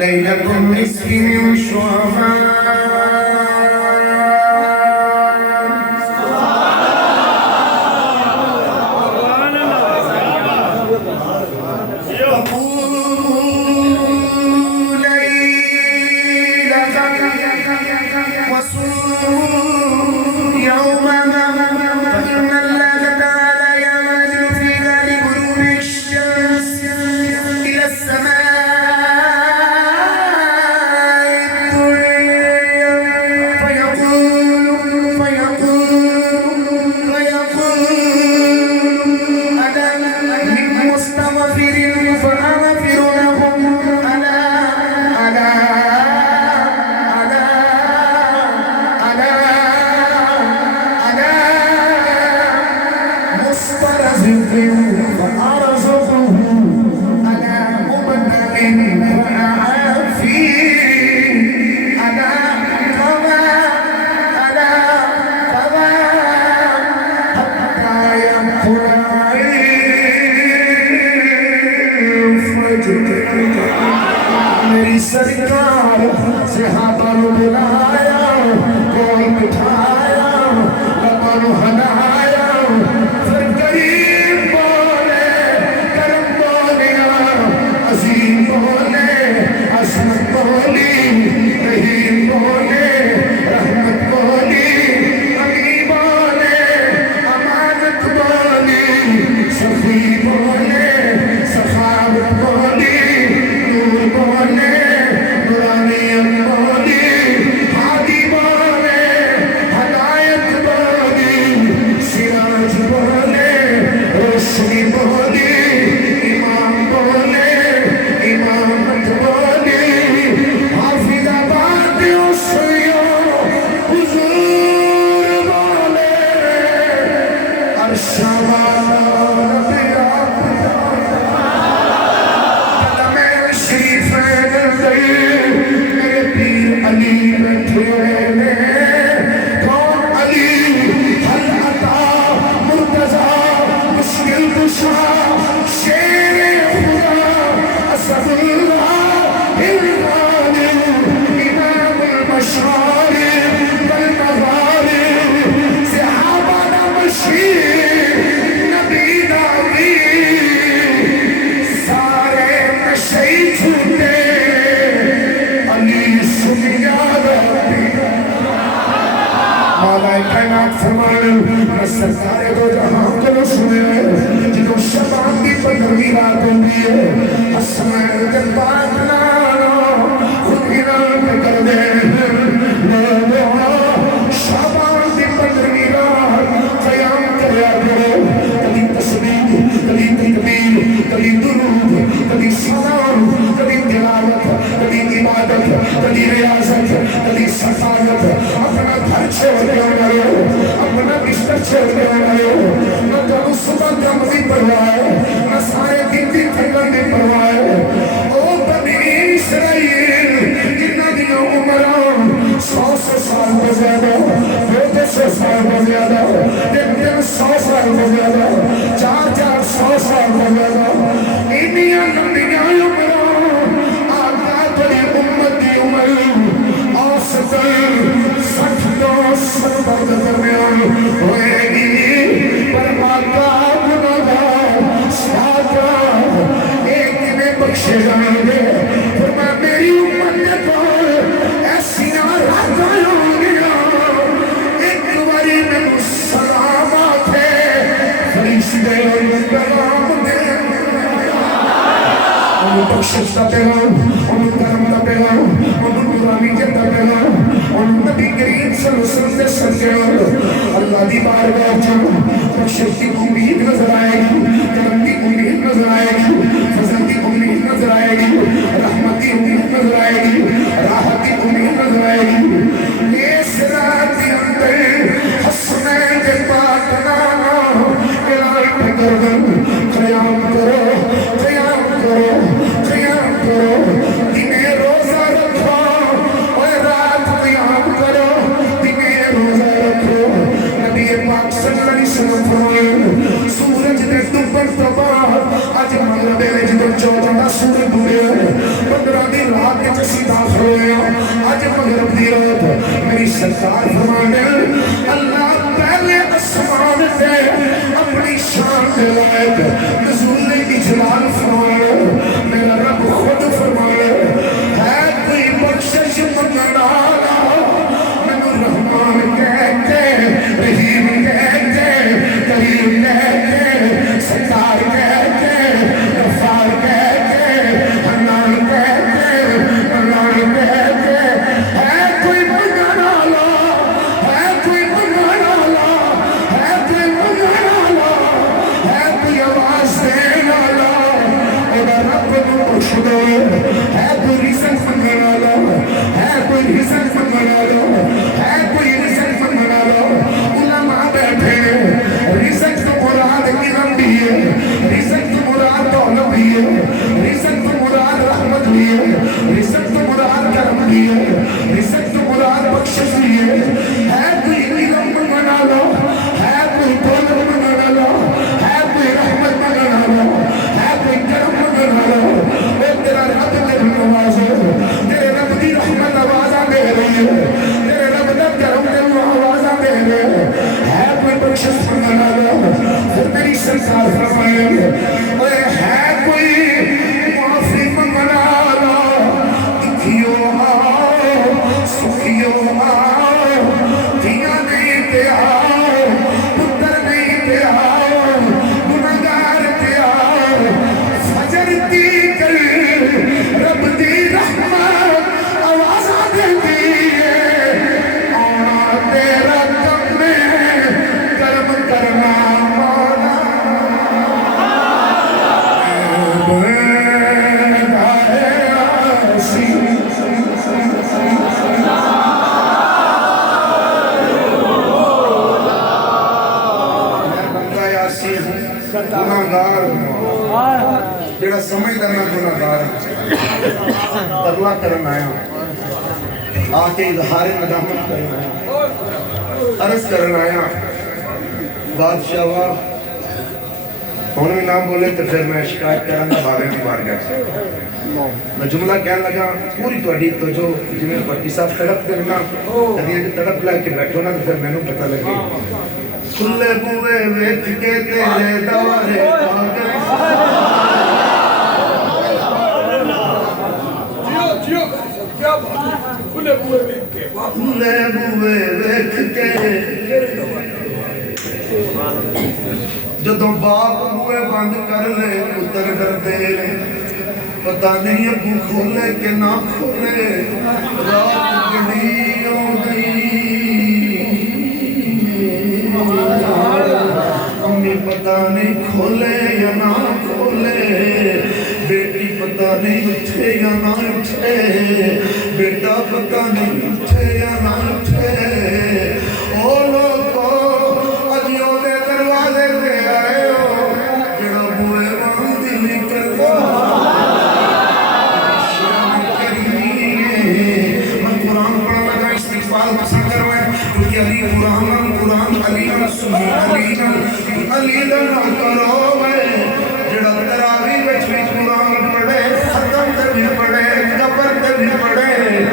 ليلة النصف من شعبان میری سرکار صحابہ نو بلایا کول بٹھایا لباں نو ہلایا پھر کریم بولے کرم بولیا عظیم بولے عظمت بولی رحیم بولے رحمت بولی امی بولے امانت بولی سخی بولے سخاوت بولی نور بولے نورانیت بولی ہادی بولے ہدایت بولی سراج بولے روشنی بولی امام بولے امامت بولی حافظ آباد اسیو حضور بولے ارشاد علی بیٹھے کون علی حل عطا مرتضی مشکل کشا شیر خدا اسد اللہ الغالب امام المشارق والمغارب صحابہ نبشیر نبی داوی سارے نشے چھوٹے مولا کائنات فرمان سرکار دو جہاں کو سنے جنہوں شبان کی پندرمی رات ہوئی ہے اسمین جب بات لانو خود ایران پہ کر دے شبان کی پندرمی رات قیام کریا کرو کبھی تسبیح کبھی تکبیر کبھی درود کبھی سلام کبھی تلاوت کبھی عبادت کبھی ریاضت کبھی صفایت اپنا گھر چھوڑنے والے اپنا بستر چھوڑنے والے نہ تو صبح کا مزید پڑھوائے نہ سارے دن کی تھکن میں پڑھوائے او بنی اسرائیل جنہ دنوں عمران 100 سال کو زیادہ 200 سال کو زیادہ 100 سال کو زیادہ 400 سال کو زیادہ انہیاں لمبیاں عمران آقا تری امت کی عمر آسطر 60 درمیان ہوئے گی پر آقا گناہگار ساتھا ایک دن بخشے جائیں گے فرمایا میری امت کو ایسی نارات ہوں گیا ایک باری میں سلامات ہے فرشتے اور کلام دے انہوں بخشش دا پیغام انہوں کرم دا پیغام انہوں نورانیت دا پیغام انہوں نبی کریم صلی اللہ علیہ وسلم دے صدقے اللہ دی بارگاہ جاؤ بخشش کی امید نظر آئے گی کرم کی امید نظر آئے گی فضل کی امید نظر آئے گی رحمت کی امید نظر آئے گی راحت کی امید نظر آئے گی یہ صراط کے اندر حسنین کے پاک نانا اعلان کر دو قیام کرو قیام کرو قیام کرو دنیں روزہ رکھو اور رات قیام کرو دنیں روزہ رکھو نبی پاک صلی اللہ علیہ وسلم فرمائے سورج نے دوپہر تو بعد آج مغرب میری سرکار فرمانے اللہ پہلے آسمان سے اپنی شان دلائے نزول اجلال فرمانے میرا رب خود فرمانے ہے کوئی بخشش منگنا مینو رحمان کہتے رحیم کہتے کریم کہتے ستار کہتے غفار کہتے حنان کہتے منان کہتے ہے کوئی منگنا لا ہے کوئی منگنا لا ہے کوئی منگنا لا ہے کوئی آواز دینا لا رب نو پوچھ دو ہے کوئی رزق منگنا لا ہے کوئی رزق منگنا لا ہے کوئی رزق منگنا لا علماء بیٹھے رزق تو مراد علم بھی ہے رزق تو مراد دولت بھی ہے رزق تو مراد رحمت بھی ہے رزق تو مراد کرم بھی ہے رزق تو مراد بخشش بھی ہے کوئی علم منگنا لا ہے کوئی دولت منگنا لا ہے کوئی رحمت منگنا لا ہے کوئی کرم منگنا لا وہ تیرا رب تیرے نوازے تیرے رب دی رحمت آوازاں دے رہی ہے تیرے رب دا کرم تیرے آوازاں دے رہے ہے کوئی بخشش منگنا لا پھر میری سرکار فرمائے اے ہے کوئی معافی منگنا لا دکھیو آؤ سکھیو آؤ دیا نہیں پہ آؤ پتر نہیں پہ آؤ گناہگار پہ آؤ فجر دی کر رب دی رحمت آوازاں دیتی ہے آنا تیرا کم ہے کرم کرنا مولا گناہگار جڑا سمجھدا میں گناہگار ترلا کرن آیا آ کے اظہار ندامت کرن آیا عرض کرن آیا بادشاہ واہ ہن بھی نہ بولے تو پھر میں شکایت کروں گا بابے کی بارگاہ میں جملہ کہنے لگا پوری تہاڈی توجہ جویں پٹی صاحب تڑپ دے نا کدی تڑپ لے کے بیٹھو نا تو پھر مینوں پتہ لگے کھلے بوئے ویکھ کے تیرے دوارے آ گئے کھلے بوئے ویکھ کے جدوں باپ بوئے بند کر لے پتر ڈردے پتہ نہیں ابو کھولے کہ نہ کھولے رات گڑی آئی امی پتہ نہیں کھولے یا نہ کھولے بیٹی پتہ نہیں اٹھے یا نہ اٹھے بیٹا پتہ نہیں اٹھے یا نہ اٹھے او لوگو اجیوں دے دروازے پہ آئے ہو جڑا بوئے وہاں دی نکل شام کرنی میں قرآن پڑھا لگا استغفار مسا کروائے کیونکہ علی قرآن علی علی نہ کرو میں جڑا تراوی وچ بھی قرآن پڑھے ختم تے بھی پڑھے قبر تے بھی پڑھے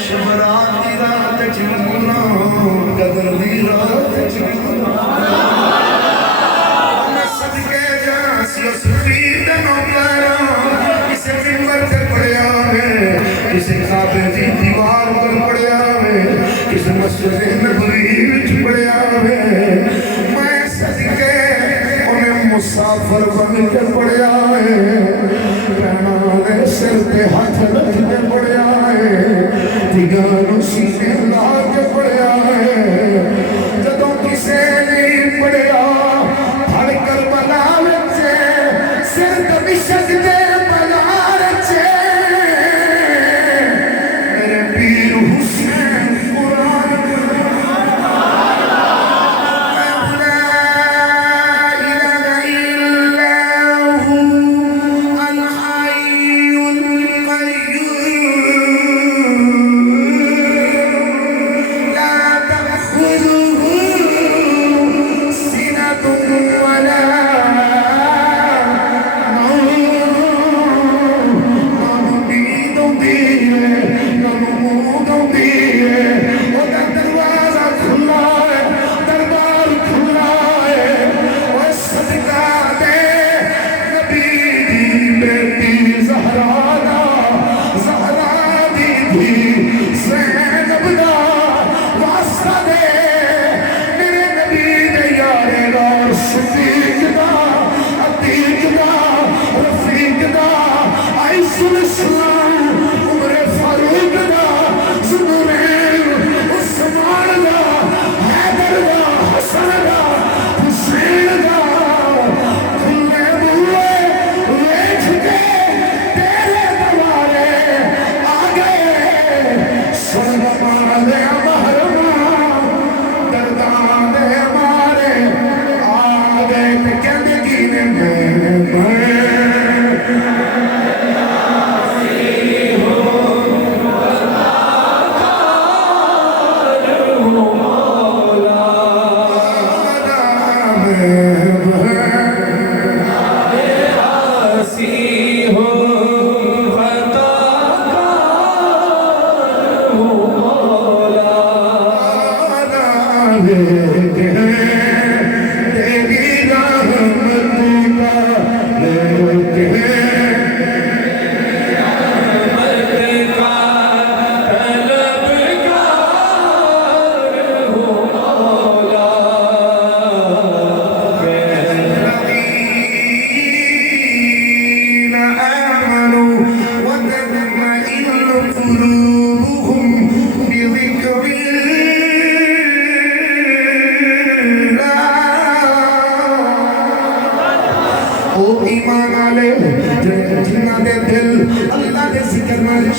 شب رات دی رات چلنا قدر دی رات چلنا میں صدقے جانا سی سفید نوکرا کسے ممبر تے پڑھیا ہے کسے کعبے دی دیوار پر پڑھیا ہے کسے مسجد نبوی وچ پڑھیا ہے میں صدقے انہیں مسافر بن کے پڑھیا ہے پہنا دے سر پہ ہاتھ رکھ کے پڑھیا ہے دیگانوں سینے لا کے پڑھیا ہے جدوں کسے نہیں پڑھیا پھڑ کر بلا وچے سر دمشق دے بلا رچے میرے پیر حسین قرآن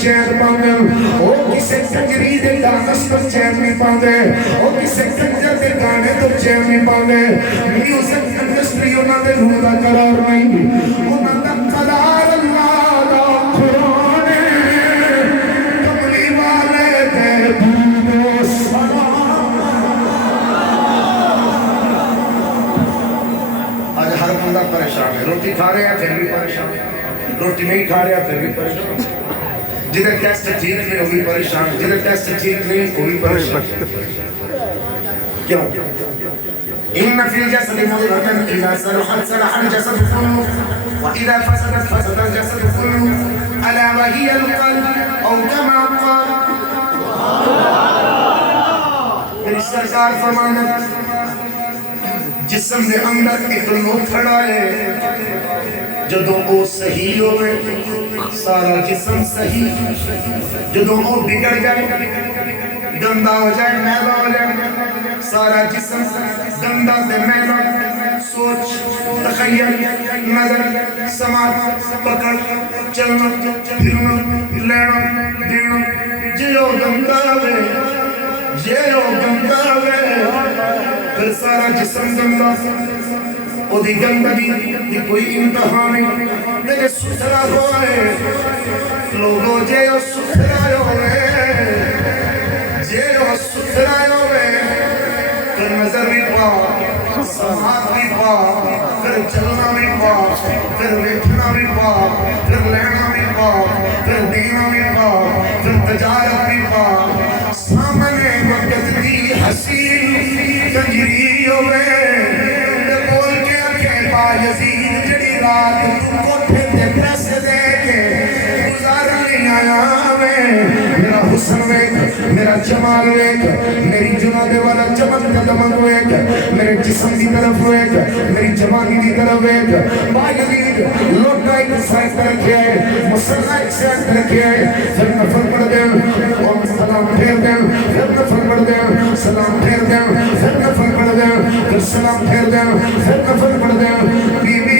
چین پاندے او کسے کنجری دے ڈانس تو چین نہیں پاندے او کسے کنجر دے گانے تو چین نہیں پاندے میوزک انڈسٹری انہاں دے روح دا قرار نہیں انہاں دا قرار اللہ دا قرآن کملی والے دے دین سلام آج ہر بندہ پریشان ہے روٹی کھا رہے ہیں پھر بھی پریشان روٹی نہیں کھا رہے ہیں پھر بھی پریشان جدھر ٹیسٹ ٹھیک نہیں ہوئی پریشان جدھر ٹیسٹ ٹھیک نہیں کوئی پریشان کیوں ان فی الجسد مضغۃ اذا صلحت صلح الجسد كله واذا فسدت فسد الجسد كله الا وهي القلب او كما قال میری سرکار فرماتے جسم دے اندر ایک لوگ کھڑا ہے جدوں وہ صحیح ہوئے سارا جسم صحیح جدوں وہ بگڑ جائے گندا ہو جائے میلا ہو جائے سارا جسم گندا تے میلا سوچ تخیل نظر سماعت پکڑ چلنا پھرنا لینا دینا جیو گندا ہوئے جیو گندا ہوئے پھر سارا جسم گندا او دی گندگی دی کوئی انتہا نہیں میرے ستھرا ہوئے لوگوں جیو ستھرا ہوئے جیو ستھرا ہوئے پھر نظر بھی پا سماعت بھی پا پھر چلنا بھی پا پھر بیٹھنا بھی پا پھر لینا بھی پا پھر دینا بھی پا پھر تجارت بھی پا سامنے وقت دی حسین کنجری ہوئے بول کے اکھے پا یزید جڑی رات کوٹھے تے پریس دے کے گزارنی آیا میں میرا حسن ویک میرا جمال ویک میری جناد والا چمک قدمک ویک میرے جسم دی طرف ویک میری جوانی دی طرف ویک با یزید لوٹا ایک سائٹ رکھے مسلح ایک سائٹ رکھے پھر نفر پڑھ دیں اور سلام پھیر دیں پھر نفر پڑھ دیں سلام پھیر دیں پھر نفر پڑھ دیں پھر سلام پھیر دیں پھر نفر پڑھ دیں بی بی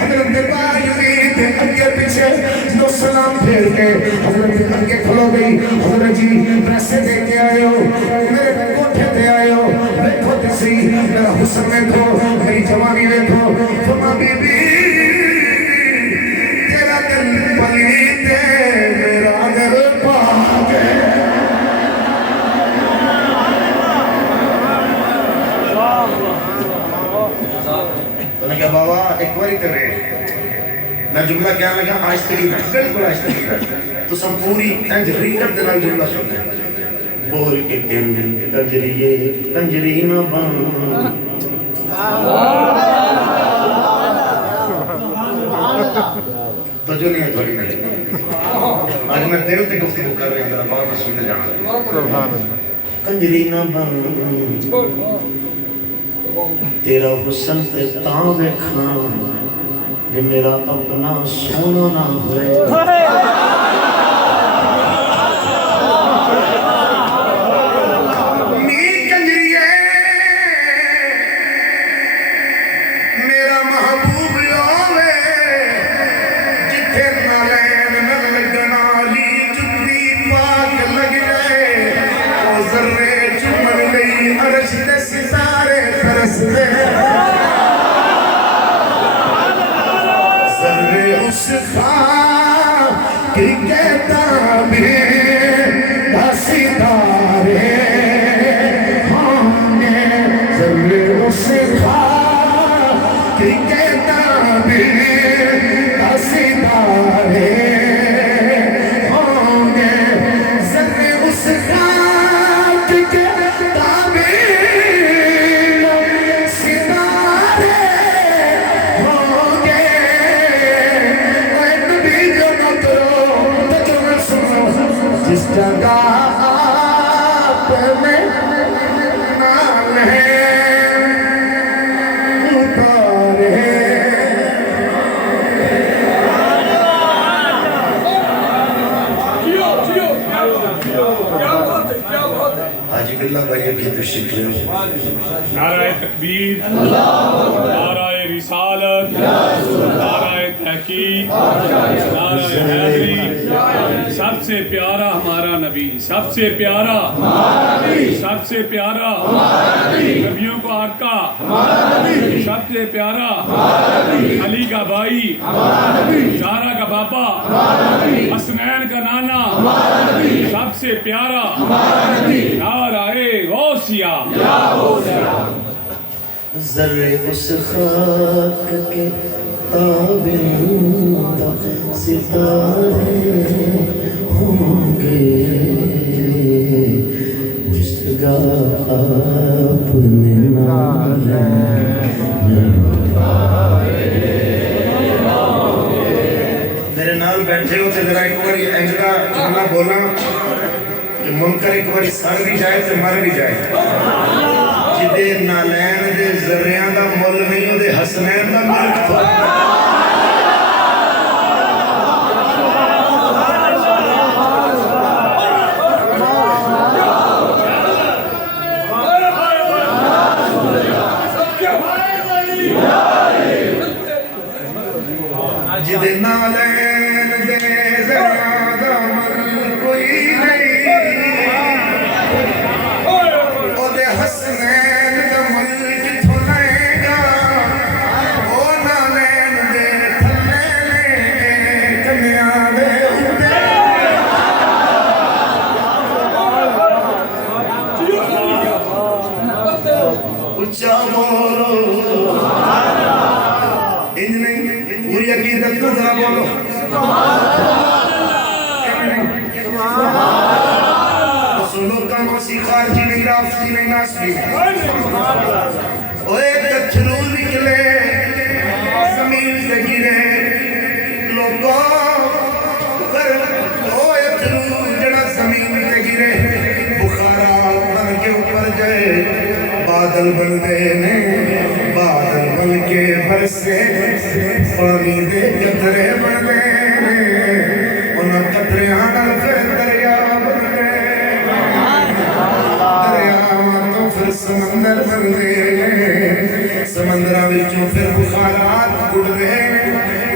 حضرت با یزید اگے پیچھے جو سلام پھیر کے حضرت اگے کھلو گئی حضرت جی پیسے دے کے آئے ہو میرے کوٹھے دے آئے ہو دیکھو تسی میرا حسن دیکھو میری جوانی دیکھو فرما بی بی تیرا دل پلیت ہے میرا دل پاک ہے تو نے کہا بابا ایک باری کرے میں جملہ کیا لگا آہستگی میں بالکل آہستگی میں تو سب پوری ریکٹ دینا جملہ سنتے بول کے کنجری نہ بن تو جو نہیں ہے تھوڑی نہیں آج میں دیو تے گفتگو کر رہے ہیں ذرا بہت سنتے جانا کنجری نہ بن تیرا حسن تے تاں ویکھنا کہ میرا اپنا سونا نہ ہوئے میری کنجریے میرا محبوب ہوئے جتھے نالین نہ لگنا لی جتنی پاک لگ جائے وہ ذرے چمر گئی عرش دے ستارے ترس دے اس خاک کے تعبیر ستارے ہم نے ضرور اس خاک کے تعبیر ستارے ہم نے ضرور اس خاک کے تعبیر ستارے جس جگہ آپ میں نام ہے اتارے حاجی اللہ بھائی ابھی تشریف لے نعرہ تکبیر نعرہ رسالت، نعرہ تحقیق، نعرہ حیدری، سب سے پیارا ہمارا نبی، سب سے پیارا، سب سے پیارا، نبیوں کو آقا، سب سے پیارا، علی کا بھائی، زہرا کا باپا، حسنین کا نانا، سب سے پیارا، نعرہ غوثیہ، ذرے اس خاک کے تابندہ ستارے ہوں گے جس جگہ اپنے میرے نال بیٹھے ہو تو ذرا ایک باری ایجا جملہ بولا کہ منکر ایک باری سر بھی جائے تو مر بھی جائے جدے نالین دے ذریعہ دا مل نہیں ہو دے حسنین دا ملک تھا جدے نالین دے ذریعہ دا مل کوئی نہیں او دے حسنین دا مل کتھو لائے گا او نالین دے تھلے لے کنیا دے اٹھے اچھا بولو پوری عقیدت کو ذرا بولو رسولوں کا مسیح خارجی نہیں رافتی نہیں ناسبی وہ ایک کچھرو نکلے زمین سے گرے لوگوں کر وہ ایک کچھرو جڑا زمین سے گرے بخارا بن کے اوپر جائے بادل بن دینے بادل بن کے برسے پانی دے قطرے بن دے انہاں قطرے آنر پھر دریا بن دے دریا تو پھر سمندر بن دے سمندرہ وچوں پھر بخارات اڑ دے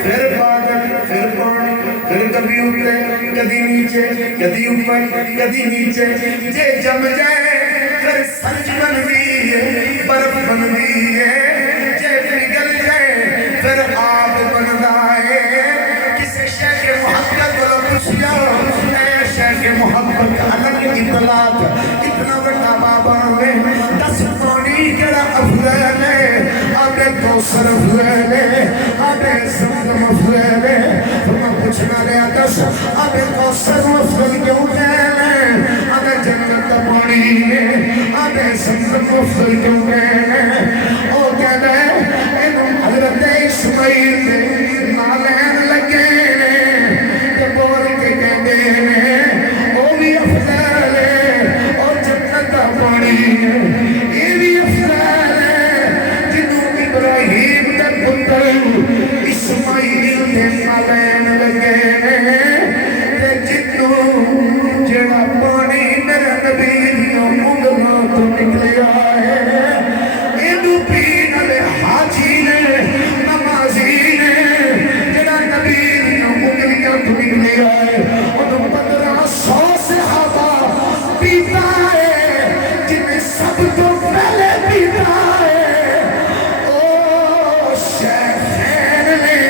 پھر بادل پھر پانی پھر کبھی اٹھے کبھی نیچے کبھی اوپر کبھی نیچے جے جم جائے پھر سنج بن دی برف بن دی جے پگل جائے پھر آب بندہ ہے کسی شے کے محبت کو پوچھ جاؤ اے شے کے محبت الگ اطلاعات اتنا بڑا بابا ہوئے دس پانی کڑا افضل ہے آبے کوثر افضل ہے آبے زمزم افضل ہے میں پوچھنا رہا دس آبے کوثر افضل کیوں کہنے آبے جنت پانی ہے آبے زمزم افضل کیوں کہنے او کہنے حضرت اسماعیل نالین لگے تو بول کے کہتے ہیں وہ بھی افضل ہے اور جنت پانی یہ بھی افضل ہے جنہوں ابراہیم کے پتر اسماعیل کے نالین لگے تے جنہوں جڑا پانی میرے نبی دیوں انگلوں تو نکلیا ہے اینو پین لے حاجی نے نمازی نے جڑا نبی دیوں انگلیاں تو نکلیا ہے انہوں 1500 صحابہ پیتا ہے جنہیں سب تو پہلے پیتا ہے او شیخین نے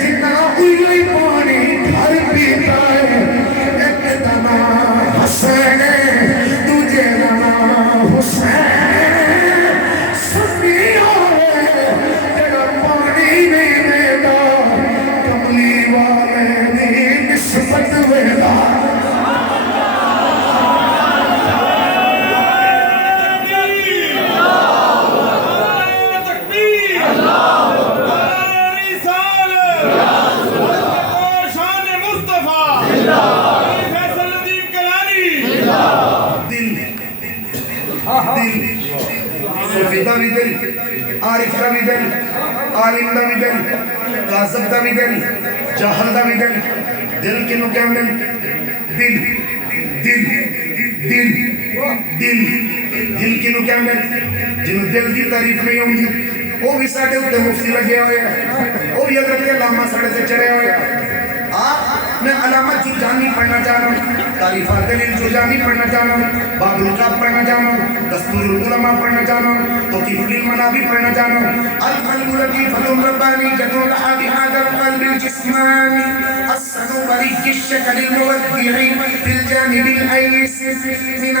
جنہ اوئی پانی گھر پیتا ہے ایک دنا حسین تجھے دنا حسین سنی ہوئے تیرا پانی نہیں دیتا کملی والے دی نسبت ویدا صوفی دا بھی دل عارف دا بھی دل عالم دا بھی دل قاذب دا بھی دل جاہل دا بھی دل دل کنو کہم دل دل دل دل دل دل کنو کہم دل جنو دل دی تعریف نہیں ہوں گی وہ بھی ساڈے اوتے مفتی لگے ہوئے ہیں، وہ بھی حضرت علامہ ساڈے تے چڑھے ہوئے ہیں۔ میں علامت جرجانی پڑھنا چاہ رہا ہوں، تعریفات دلیل جرجانی پڑھنا چاہ رہا ہوں، باب الرقاب پڑھنا چاہ رہا ہوں، دستور العلماء پڑھنا چاہ رہا ہوں، توقیف المنابی پڑھنا چاہ رہا ہوں، القلب لطیف الربانی جد لها بهذا القلب الجسماني الصنوبري الشكل المودع في الجانب الايسر من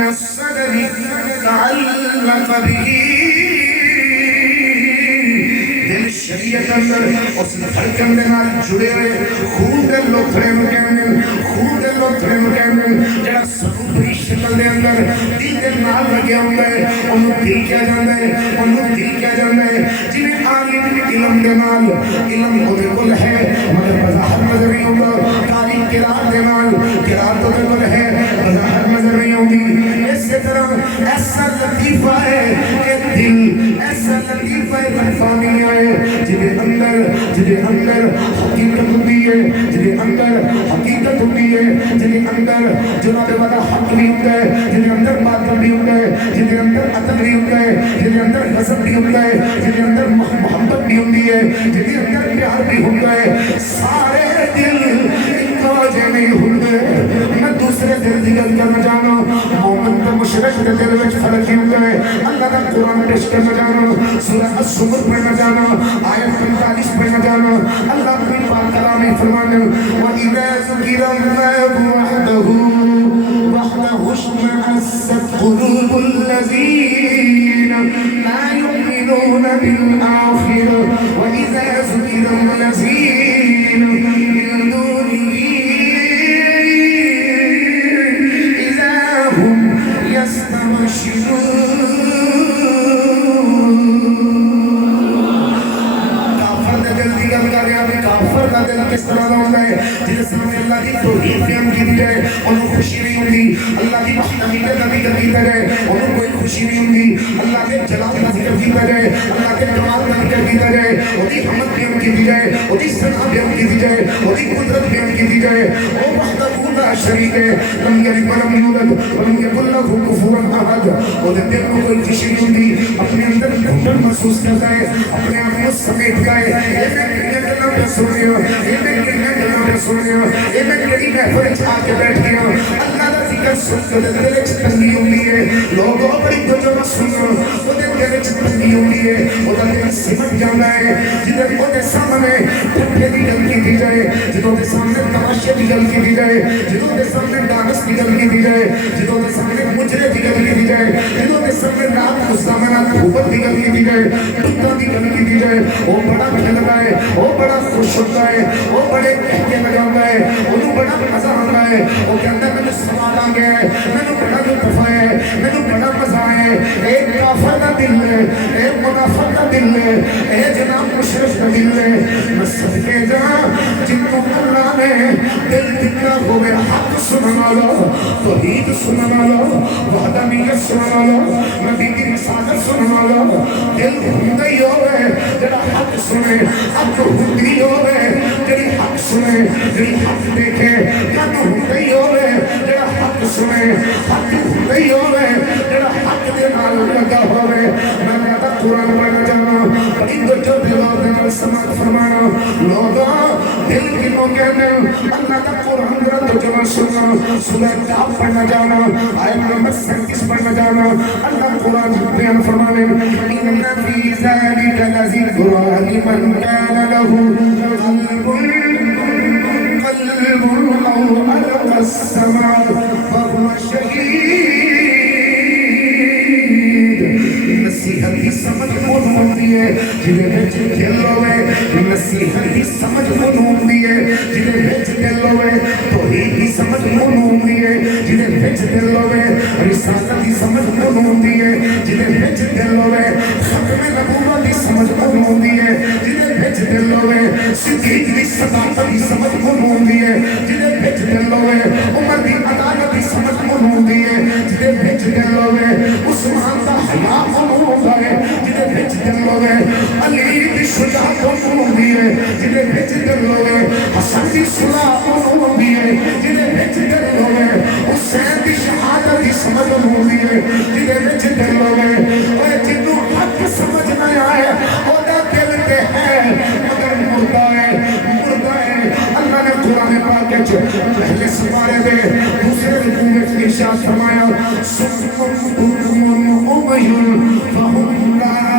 الصدر تعلق به دل شریعت اندر اس دھڑکن دے نال جڑے ہوئے خون دے لوتھڑے نوں کہندے خون دے لوتھڑے نوں کہندے جڑا سنوبری شکل دے اندر دل دے نال لگیا ہوندا ہے اونوں دل کہیا جاندا ہے، اونوں دل کہیا جاندا ہے۔ جویں عالم علم دے نال علم اودے کول ہے مگر وضاحت نظر نہیں ہوندا، قاری قرات دے نال قرات اودے کول ہے وضاحت نظر نہیں ہوندی۔ اسی طرح ایسا لطیفہ ہے کہ دل ایسا لطیفہ رفانی ہے جدے اندر حقیقت ہوتی ہے، جدے اندر حقیقت ہوتی ہے، جدے اندر جناب والا حق بھی ہوتا ہے، جدے اندر باطل بھی ہوتا ہے، جدے اندر عدل بھی ہوتا ہے، جدے اندر غضب بھی ہوتا ہے، جدے اندر محبت بھی ہوتی ہے، جدے اندر پیار بھی ہوتا ہے۔ سارے دل ایک نہیں ہوتے۔ میں دوسرے دل کی گل کرنا چاہنا، مومن تے مشرک دے دل وچ فرق ہی ہوتا ہے۔ اللہ کا قرآن پیش کرنا چاہنا، سورہ الزمر پڑھنا چاہنا، آیت 45 پڑھنا چاہنا۔ اللہ اپنی پاک کلام میں فرماتے ہیں وَإِذَا ذُكِرَ اللَّهُ وَحْدَهُ اشْمَأَزَّتْ قُلُوبُ الَّذِينَ لَا يُؤْمِنُونَ بِالْآخِرَةِ وَإِذَا ذُكِرَ الَّذِينَ مِن دُونِهِ إِذَا هُمْ يَسْتَبْشِرُونَ۔ کافر کا دل کس طرح کا ہوتا ہے جس سامنے اللہ کی توحید بیان کی جائے انہوں خوشی نہیں ہوتی، اللہ کی وحدانیت کا ذکر کیا جائے انہوں کوئی خوشی نہیں ہوتی، اللہ کے جلال کا ذکر کیا جائے، اللہ کے کمال کا ذکر کیا جائے، وہی حمد بیان کی جائے، وہی ثنا بیان کی جائے، وہی قدرت بیان کی جائے۔ وہ وحدہ لا شریک ہے، لم یلد ولم یولد ولم یکن لہ کفوا احد۔ وہ دل کو کوئی خوشی نہیں ہوتی، اپنے اندر گھٹن محسوس کرتا ہے، اپنے آپ کو سمیٹتا ہے۔ یہ میں گلوں پہ سن رہی ہوں، یہ میں گلوں پہ سن رہی ہوں، یہ میں کئی محفل آ کے بیٹھ گیا ہوں، اللہ کا ذکر سن کے دل وچ تنگی ہوتی ہے۔ لوگوں بڑی گجر سنو، وہ دل وچ تنگی ہوتی ہے، وہ دل سمٹ جاتا ہے۔ جدھر وہ سامنے پٹھے کی گل کی جائے، جدھوں کے سامنے تماشے کی گل کی جائے، جدوں کے سامنے ڈانس کی گل کی جائے، جدوں کے سامنے مجرے کی گل کی جائے، جدوں کے سامنے رات کو سامنا خوبت کی گل کی جائے، ٹکا کی گل کی جائے، وہ بڑا کھلتا ہے، وہ بڑا خوش ہوتا ہے، وہ بڑے کہتے لگاتا ہے، انہوں بڑا مزہ آتا ہے۔ وہ کہتا ہے میں سوال آ گیا ہے، میں بڑا لطف ہے، میں بڑا مزہ ہے۔ ایک کافر کا دل ہے، ایک منافق کا دل ہے، ایک جناب مشرک کا دل ہے۔ میں صدقے جہاں جن کو اللہ نے دل دکھا ہوئے حق سننا لو، توحید سننا لو، وحدانیت سننا لو، نبی کی رسالت سننا لو، دل ہوندے ہی ہوئے جڑا حق سنے، حق ہوندے ہی ہوئے جڑی حق سنے، جڑی حق دیکھے، کن ہوندے ہی ہوئے جڑا حق سنے، حق ہوندے ہی ہوئے جڑا حق دے نال لگا ہوئے۔ میں نے آتا قرآن پڑھنا چاہنا، بڑی گجر دلوں دے نال سماعت فرمانا۔ لوگوں دل کنوں کہنے اللہ کا قرآن ذرا ترجمہ سننا، سورہ کہف پڑھنا جانا، آیت نمبر 37 پڑھنا جانا۔ اللہ قرآن بیان فرمانے ان فی ذلک لذکرا لمن کان لہ قلب او القى السمع وهو شہید۔ نصیحت کی سمجھ کون ہوتی ہے جنہیں بچ دل ہوئے، نصیحت کی سمجھ کون ہوتی ہے جنہیں بچ دل ہوئے، توحید کی سمجھ کون ہوتی ہے جنہیں بچ دل ہوئے، رسالت کی سمجھ کون ہوتی ہے جنہیں بچ دل ہوئے، ختم نبوت کی سمجھ کون ہوتی ہے جنہیں بچ دل ہوئے، صدیق کی صداقت کی سمجھ کون ہوتی ہے جنہیں بچ دل ہوئے، عمر کی عدالت کی سمجھ کون ہوتی ہے جنہیں بچ دل ہوئے، عثمان کا حیا کون ہوتا ہے جنہیں بچ دل ہوئے، علی کی شجاعت کون ہوتی ہے جنہیں بچ دل ہوئے، حسن کی صلاح کون ہوتی ہے جنہیں بچ دل ہوئے، حسین کی شہادت کی سمجھ ہوتی ہے جنہیں بچ دل ہوئے۔ اور جنہوں حق دے دوسرے رکوع میں ارشاد فرمایا سُمٌّ بُكْمٌ عُمْيٌ فَهُمْ لَا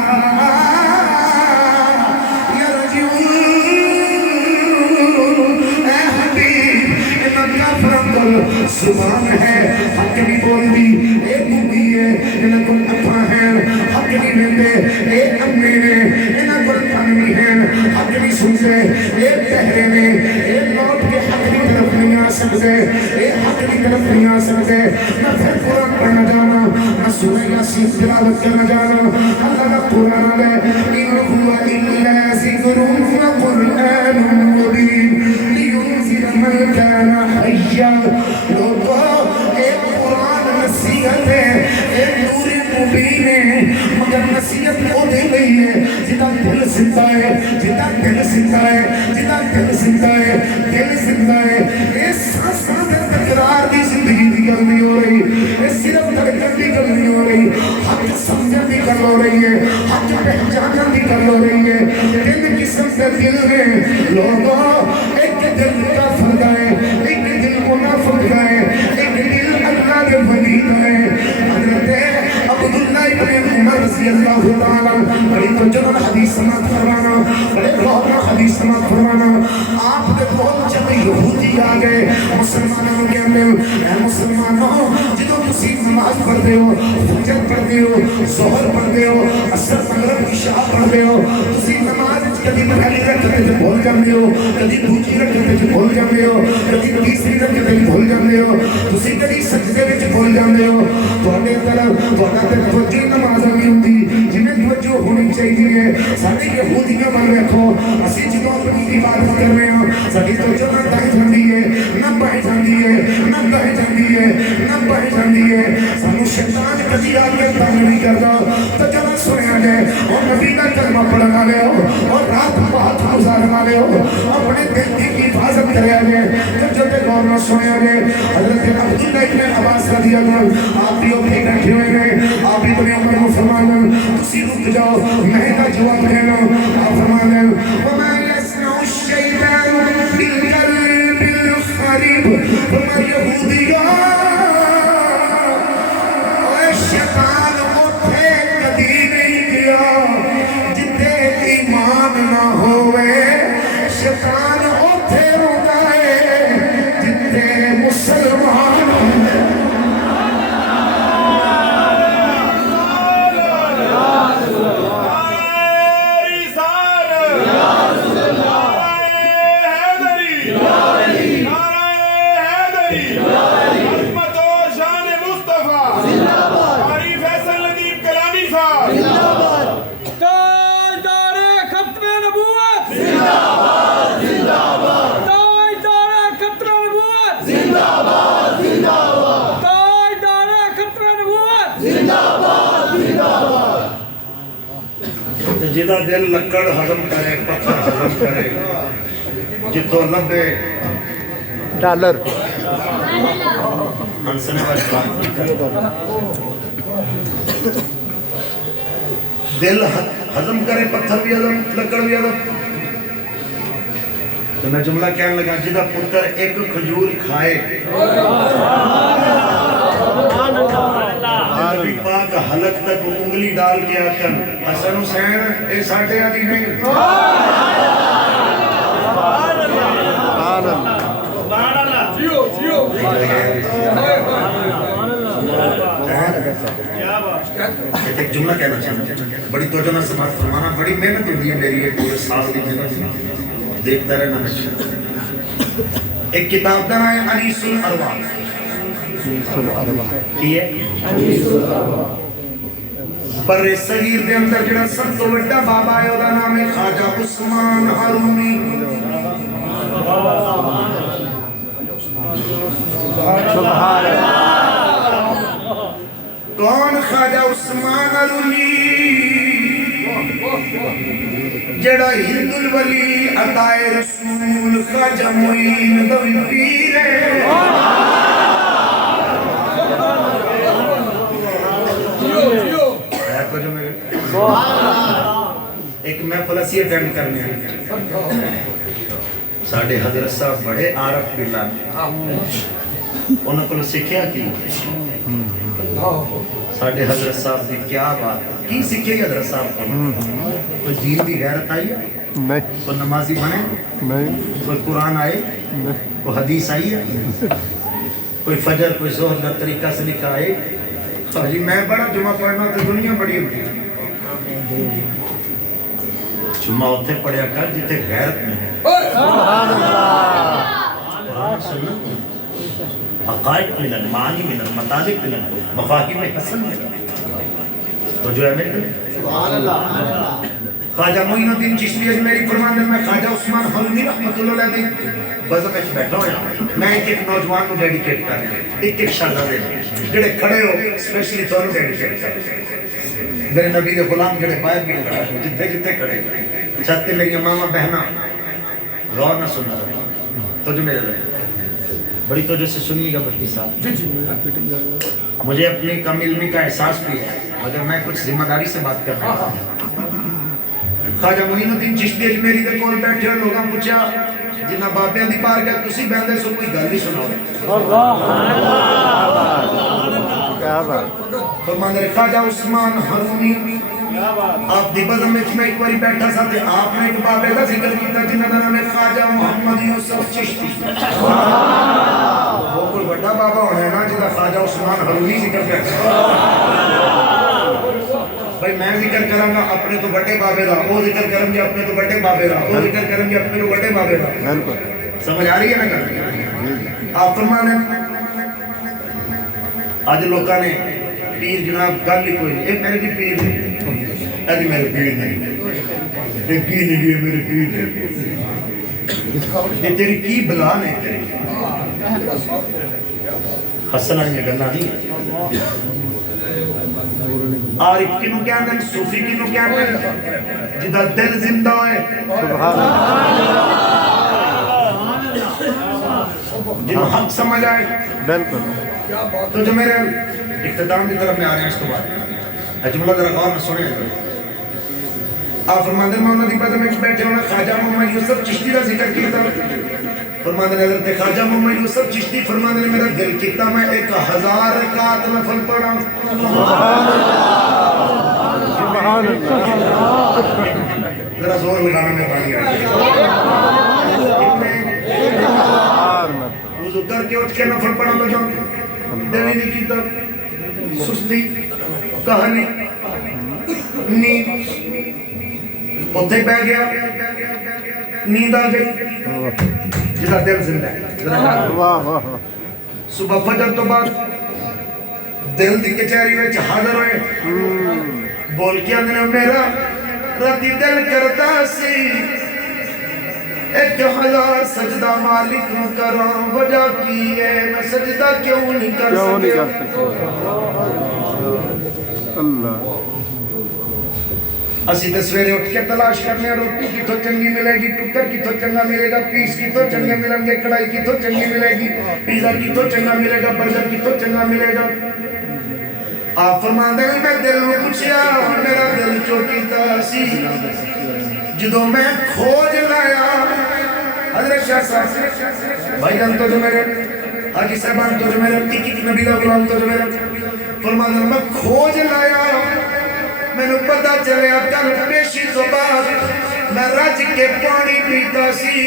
زبان ہے حق نہیں بول دی اے بوبی ہے انہاں کول اکھاں ہیں حق نہیں لیندے اے امی نے انہاں کول کان نہیں ہیں حق نہیں سنتے اے بہرے نے اے لوٹ کے حق کی طرف نہیں آ سکتے اے حق کی طرف نہیں آ سکتے نہ پھر قرآن پڑھنا جانا نہ سورہ یاسین تلاوت کرنا جانا اللہ کا قرآن ہے ان هو الا ذکر وقرآن مبین لینذر من کان حیا نصیحت ہے ایک نور مبین ہے مگر نصیحت وہ دے گئی ہے جتا دل زندہ ہے جتا دل زندہ ہے جتا دل زندہ ہے دل زندہ ہے اس سانس تکرار دی زندگی دی گل نہیں ہو رہی اس صرف دھڑکن دی گل نہیں ہو رہی حق سمجھن دی گل ہو رہی ہے حق پہچانن دی گل ہو رہی ہے تین قسم کے دل ہیں لوگوں ایک دل کافر کا ہے ایک دل منافق کا ہے ایک دل اللہ کے ولی کا ہے حضرت عبداللہ ابن عمر رضی اللہ تعالیٰ بڑی تجربہ حدیث سماعت فرمانا بڑے غور حدیث سماعت فرمانا آپ کے بہت جب یہودی آ گئے مسلمانوں کے اندر اے مسلمانوں جدو تسی نماز پڑھتے ہو فجر پڑھتے ہو ظہر پڑھتے ہو عصر مغرب عشاء پڑھتے ہو تسی نماز کبھی پہلی رکعت وچ بھول جاندے ہو کبھی دوسری رکعت وچ بھول جاندے ہو کبھی تیسری رکعت وچ بھول جاندے ہو تسی کبھی سجدے وچ بھول جاندے ہو تواڈے طرف تواڈا تے توجہ نماز نہیں ہوندی جویں توجہ ہونی چاہیے ساڈے یہودیاں ول ویکھو اسی جدوں اپنی عبادت کر رہے ہاں ساڈی توجہ نہ ڈھائی جاندی ہے نہ بہہ جاندی ہے نہ بہہ جاندی ہے نہ بہہ جاندی ہے سانو شیطان کبھی آ کے تنگ نہیں کردا تو جب سنیا جائے اور نبی کا کلمہ پڑھن والے ہو اور رات بات گزارن والے ہو اپنے دل کی حفاظت کریا جائے جو تے غور نہ سنیا جائے حضرت عبداللہ ابن عباس رضی اللہ عنہ آپ بھی اٹھے بیٹھے ہوئے ہیں آپ بھی اپنے عمر کو فرمانا تسی رک جاؤ میں کا جواب دینا آپ فرمانا وما يصنع الشیطان بالقلب الخریب وما یہودیہ شیطان اٹھے کبھی نہیں گیا جتے ایمان نہ ہوئے شیطان اٹھے ہوتا ہے جتے مسلمان ہوئے جدا دل لکڑ ہضم کرے پتھر ہضم کرے جتو لبے ڈالر ہنسنے والی بات دل ہضم کرے پتھر بھی ہضم لکڑ بھی ہضم تو میں جملہ کہنے لگا جدا پتر ایک کھجور کھائے نبی پاک حلق تک انگلی ڈال کے آکن حسن حسین اے ساٹھے آدھی نہیں ایک جملہ کہنا چاہتا ہوں بڑی توجہ نہ سماعت فرمانا بڑی محنت ہوئی ہے میری ایک پورے سال کی زندگی دیکھتا رہنا ایک کتاب کا نام ہے انیس الارواح بر صغیر دے اندر جڑا سب تو بڑا بابا ہے اودا نام ہے خواجہ عثمان ہارونی سبحان اللہ کون خواجہ عثمان ہارونی جڑا ہند الولی عطائے رسول خواجہ معین دوی پیر ہے ایک محفل اسی اٹینڈ کرنے ہیں ساڑھے حضرت صاحب بڑے عارف باللہ انہوں کو سیکھیا کی ساڑھے حضرت صاحب دی کیا بات ہے کی سیکھے گا حضرت صاحب کو کوئی دین دی غیرت آئی ہے نہیں کوئی نمازی بنے نہیں کوئی قرآن آئے کوئی حدیث آئی ہے کوئی فجر کوئی ظہر کا طریقہ سے لکھا ہے جی میں بڑا جمعہ پڑھنا تو دنیا بڑی ہوتی جمعہ ہوتے پڑھیا کر جتے غیرت میں ہے قرآن سننا حقائق ملن معانی ملن مطالب ملن مفاہیم حسن ملن تو جو ہے میرے خواجہ معین الدین چشتی اجمیری فرماندے میں خواجہ عثمان حلمی رحمت اللہ علیہ دی بزم ایچ بیٹھا ہوں میں ایک نوجوان کو ڈیڈیکیٹ کر رہا ہوں ایک شاندہ دے جڑے کھڑے ہو اسپیشلی تو ڈیڈیکیٹ کر رہا ہوں میرے نبی دے غلام جڑے باہر بھی کھڑے ہو جتنے جتنے کھڑے چاہتے میری ماما بہنا غور نہ سننا تو جو میرے رہے بڑی توجہ سے سنیے گا بھٹی صاحب مجھے اپنی کم علمی کا احساس بھی ہے مگر میں کچھ ذمہ داری سے بات کر رہا ہوں خواجہ معین الدین چشتی اجمیری دے کول بیٹھے اور لوگاں پوچھا جنہ بابیاں دی بار گئے تسی بہندے سو کوئی گل ہی سناؤ کیا بات فرماندے خواجہ عثمان حرونی آپ دی بزم میں ایک باری بیٹھا سا تے آپ نے ایک بابے کا ذکر کیتا جنہ دا نام ہے خواجہ محمد یوسف چشتی وہ کوئی بڑا بابا ہونا ہے نا جنہ خواجہ عثمان حرونی ذکر کرتا بھائی میں ذکر کروں گا اپنے تو بڑے بابے دا وہ ذکر کریں گے اپنے تو بڑے بابے دا وہ ذکر کریں گے اپنے تو بڑے بابے دا سمجھ آ رہی ہے نا کریں آپ فرمانے آج لوگاں نے پیر جناب گل ہی کوئی نہیں ایک میرے کی پیر نہیں ایک میرے پیر نہیں ایک کی نہیں ہے میرے پیر نہیں یہ تیری کی بلا نہیں تیری حسن آئی میں گلنا نہیں عارف کنو کیا ہے صوفی کنو کیا ہے جدہ دل زندہ ہے جنہوں حق سمجھ آئے بالکل تو جو میرے اقتدام کی طرف میں آ رہے ہیں اس کو بات جملہ ذرا غور میں سنے آپ فرماندے میں انہوں نے پتہ میں بیٹھے ہونا خواجہ محمد یوسف چشتی کا ذکر کیا تھا فرماندے نے حضرت خواجہ محمد یوسف چشتی فرماندے نے میرا دل کیتا میں 1000 رکعت نفل پڑھا سبحان اللہ ذرا زور لگانے میں پانی آئی وضو کر کے اٹھ کے نفل پڑھا تو جاؤں دل ہی نہیں کیتا سستی کہانی نیند اتھے بہ گیا نیند آ گئی جسا دل زندہ ہے صبح فجر تو بعد دل دی کچہری میں حاضر ہوئے بول کے اندر میرا راتی دل کرتا سی 1000 سجدہ مالک نو کراں وجہ کی ہے میں سجدہ کیوں نہیں کر سکے اللہ اسی تے سویرے اٹھ کے تلاش کرنے روٹی کتھوں چنگی ملے گی ٹکر کتھوں چنگا ملے گا پیس کتھوں چنگے ملیں گے کڑھائی کتھوں چنگی ملے گی پیزا کتھوں چنگا ملے گا برگر کتھوں چنگا ملے گا آپ فرماندے میں دل میں پوچھیا میرا دل چوکیتا سی جدوں میں کھوج لایا حضرت شاہ صاحب بھائی جان تو جو میرے حاجی صاحبان تو جو میرے تیکی نبی دا غلام تو جو میرے فرماندے میں کھوج لایا میں نے پتا چلے کل پیشی تو بعد میں رج کے پانی پیتا سی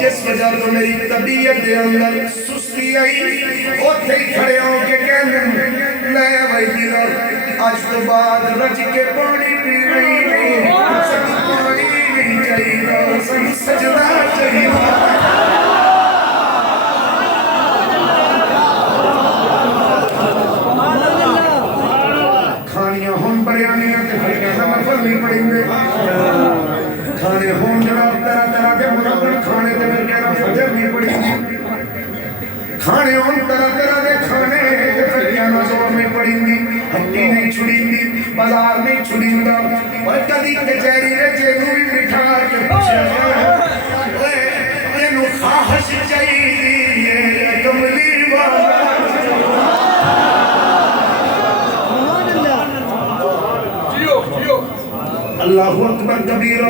جس وجہ تو میری طبیعت دے اندر سستی آئی اوتھے ہی کھڑے ہوں کے کہنے لے بھائی دینا آج تو بعد رج کے پانی پی رہی ہوں سچ پانی نہیں چاہیے سجدہ چاہیے کھانے ہون جناب طرح طرح کے مرابر کھانے دے میں کہنا فجر نہیں پڑی دی کھانے ہون طرح طرح کے کھانے دے پھر کہنا زور نہیں پڑی دی ہٹی نہیں چھڑی دی بازار نہیں چھڑی دا اور کدی کچہری رچے نوی مٹھا کے پچھے یہ نو خواہش چاہیے کملی والا اللہ اکبر کبیر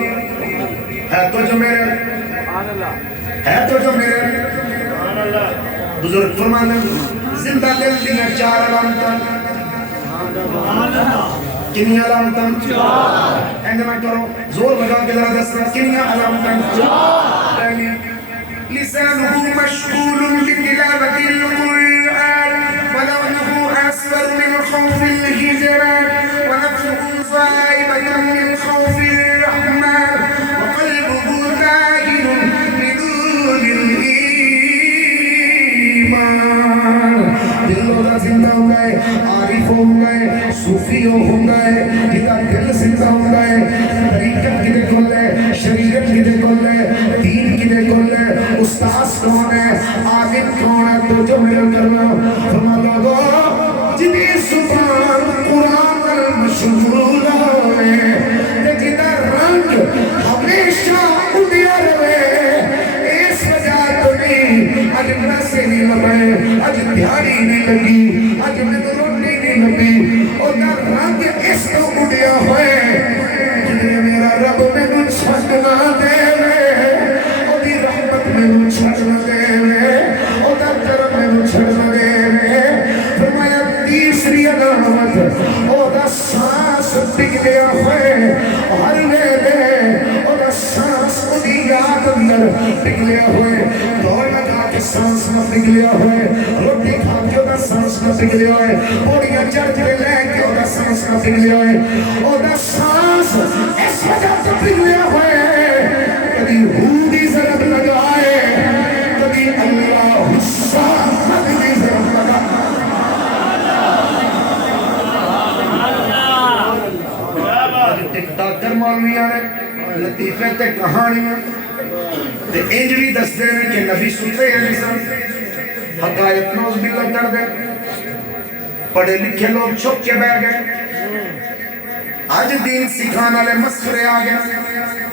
ہے تو جو میرے بزرگ فرمانا زندہ دل دیا 4 علامتاں کنیا علامتاں اینڈ نہ کرو زور لگا کے ذرا دس کنیا علامتاں پہلی لسانه مشغول بتلاوة القرآن ولونه أسفر من خوف الهجران ونفسه صائبة من خوف الرحمن وقلبه تاهل بدون الإيمان دلوں دا زندہ ہوں گئے عارف ہوں گئے صوفی ہوں گئے جدا دل زندہ ہوں گئے طریقت کی دے کھول لے شریعت کی دے کھول لے دین کی دے کھول لے استاذ کون ہے عالم کون ہے تو جو مل کرنا فرما لوگو جدی سبحان قرآن المشغول ہے جدا رنگ ہمیشہ اڈیا رہے اس وجہ تو نہیں اج پیسے نہیں لگے اج دیہڑی نہیں لگی اج میں تو روٹی نہیں لگی اور رنگ اس کو اڈیا ہوئے جنہیں میرا رب میں کچھ چھٹنا دے اور دی رحمت میں کچھ چھٹنا دے اور کرم میں کچھ چھٹنا دے فرمایا تیسری علامت اور سانس پگھلیا ہوئے ہر ویلے اور سانس دی یاد اندر پگھلیا ہوئے دوڑ لگا کے سانس نہ پگھلیا ہوئے روٹی کھا کے اور سانس نہ پگھلیا ہوئے پوڑیاں چڑھ کے لے کے اور سانس نہ پگھلیا ہوئے اور سانس اس وجہ سے پگھلیا ہوئے کبھی ہودی ضرب لگائے کبھی اللہ حسامت کی ضرب لگائے ٹک ٹاکر مولویاں نے لطیفے تے کہانیاں تے انج بھی دس دے کہ نبی سنتے ہیں جیسا حقائق نوز بھی لگ کر دے پڑھے لکھے لوگ چھپ کے بیٹھ گئے آج دین سکھانا لے مسکرے آگئے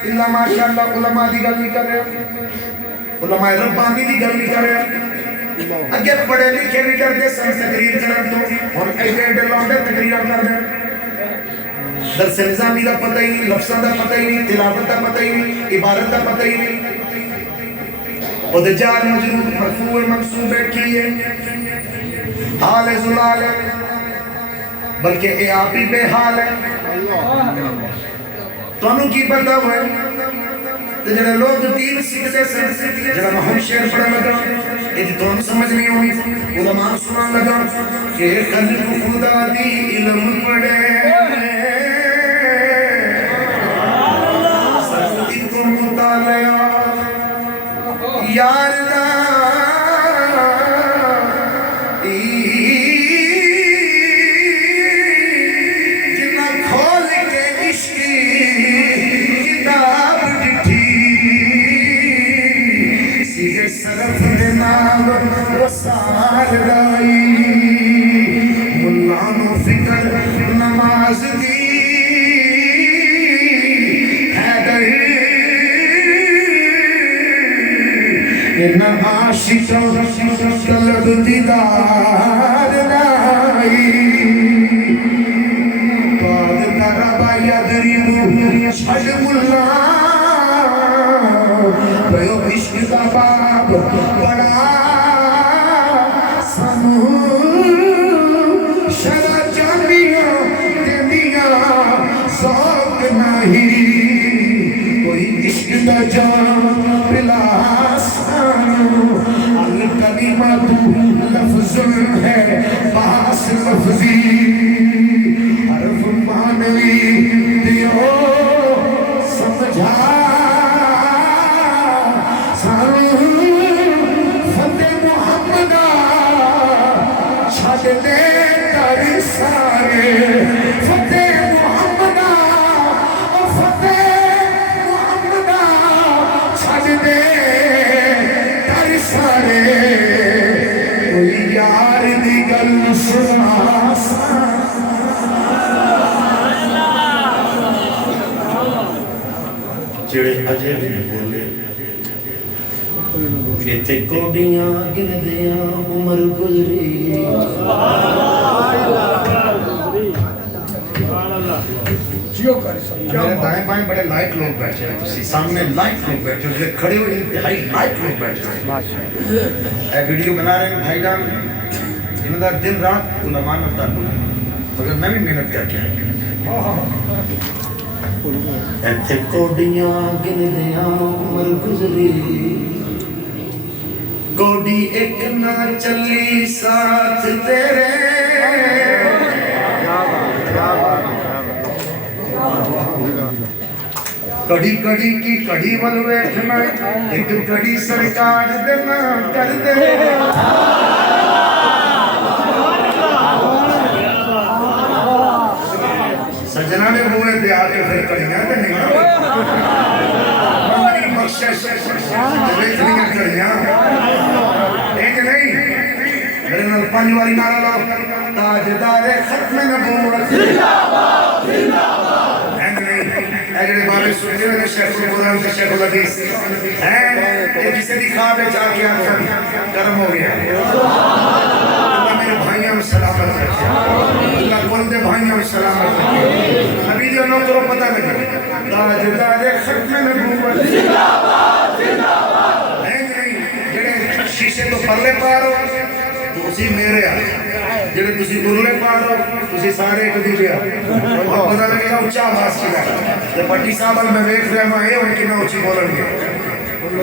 اللہ ماشاءاللہ علماء دی گل نہیں کر رہے علماء ربانی دی گل نہیں کر رہے اگر پڑھے لکھے بھی کر دے سن تقریر کریں تو اور ایڈے ایڈے لوگے تقریر کر دیں درس نظامی دا پتہ ہی نہیں لفظہ دا پتہ ہی نہیں تلاوت دا پتہ ہی نہیں عبارت دا پتہ ہی نہیں اور جار مجرود مرفوع منصوب کیے حال زلال ہے بلکہ اے آپ ہی بے حال ہے تو انہوں کی پتہ ہوئے تو جنہاں لوگ دین سکھتے سے جنہاں محمد شیر پڑھا لگا یہ تو ہم سمجھ نہیں ہوئی علماء سنان لگا کہ قلب خدا دی علم پڑے سرستی کو مطالعہ یار دا جنہ کھول کے عشقی کتاب جٹھی سیگے صرف نام رسال دائی ملانو فکر نماز دی نہ عاشق قلب دیدار لائی بعد تربا یدریبو چھڑ ملا پیو عشق کا باب بڑا سنو شرع جانیاں دنیا ذوق نہیں کوئی عشق کا جان پلا الکلمات لفظ ہے باس لفظی حرف معنوی دیو سمجھا سانو فتح محمد چھڑ دے کر سارے فتح محمد فتح محمد چھڑ دے سارے کوئی یار دی گل سنا جڑے اجے بھی بولے ایتھے کوڑیاں گن دیاں عمر گزری میرے دائیں بائیں بڑے لائٹ لوگ بیٹھے ہیں تسی سامنے لائٹ لوگ بیٹھے ہیں کھڑے ہوئے انتہائی لائٹ لوگ بیٹھے ہیں اے ویڈیو بنا رہے ہیں بھائی جان انہوں نے دن رات علماء نے تعلق مگر میں بھی محنت کر کے ایتھے کوڈیاں گن دیاں عمر گزری کوڈی ایک نہ چلی ساتھ تیرے کڑی کڑی کی کڑی ول بیٹھنا ایک کڑی سرکار دینا کر دے سجنا نے ہوئے دے آگے پھر کڑیاں دے نہیں ہماری بخشش جلے کڑیاں کڑیاں ایک نہیں میرے نال پانچ والی نعرہ لاؤ تاجدار ختم نبوت زندہ باد زندہ باد ایک نہیں اگرے بارے سنتے ہوئے شیخ القرآن سے شیخ الحدیث ہے کسی دی خواب ہے جا کے آنکھن کرم ہو گیا اللہ میرے بھائیوں میں سلامت رکھے اللہ بولتے بھائیوں میں سلامت رکھے نبی جو نوکروں پتہ لگے تاجدار ختم نبوت زندہ باد زندہ باد ایک نہیں جڑے شیشے تو پرلے پارو تو اسی میرے آ جڑے تسی گرلے پارو تسی سارے ایک دی پیا پتہ لگے گا اچھا آواز کی گا تے پٹی صاحب میں دیکھ رہا ہوں یہ ان کی نہ اچھی بولن گے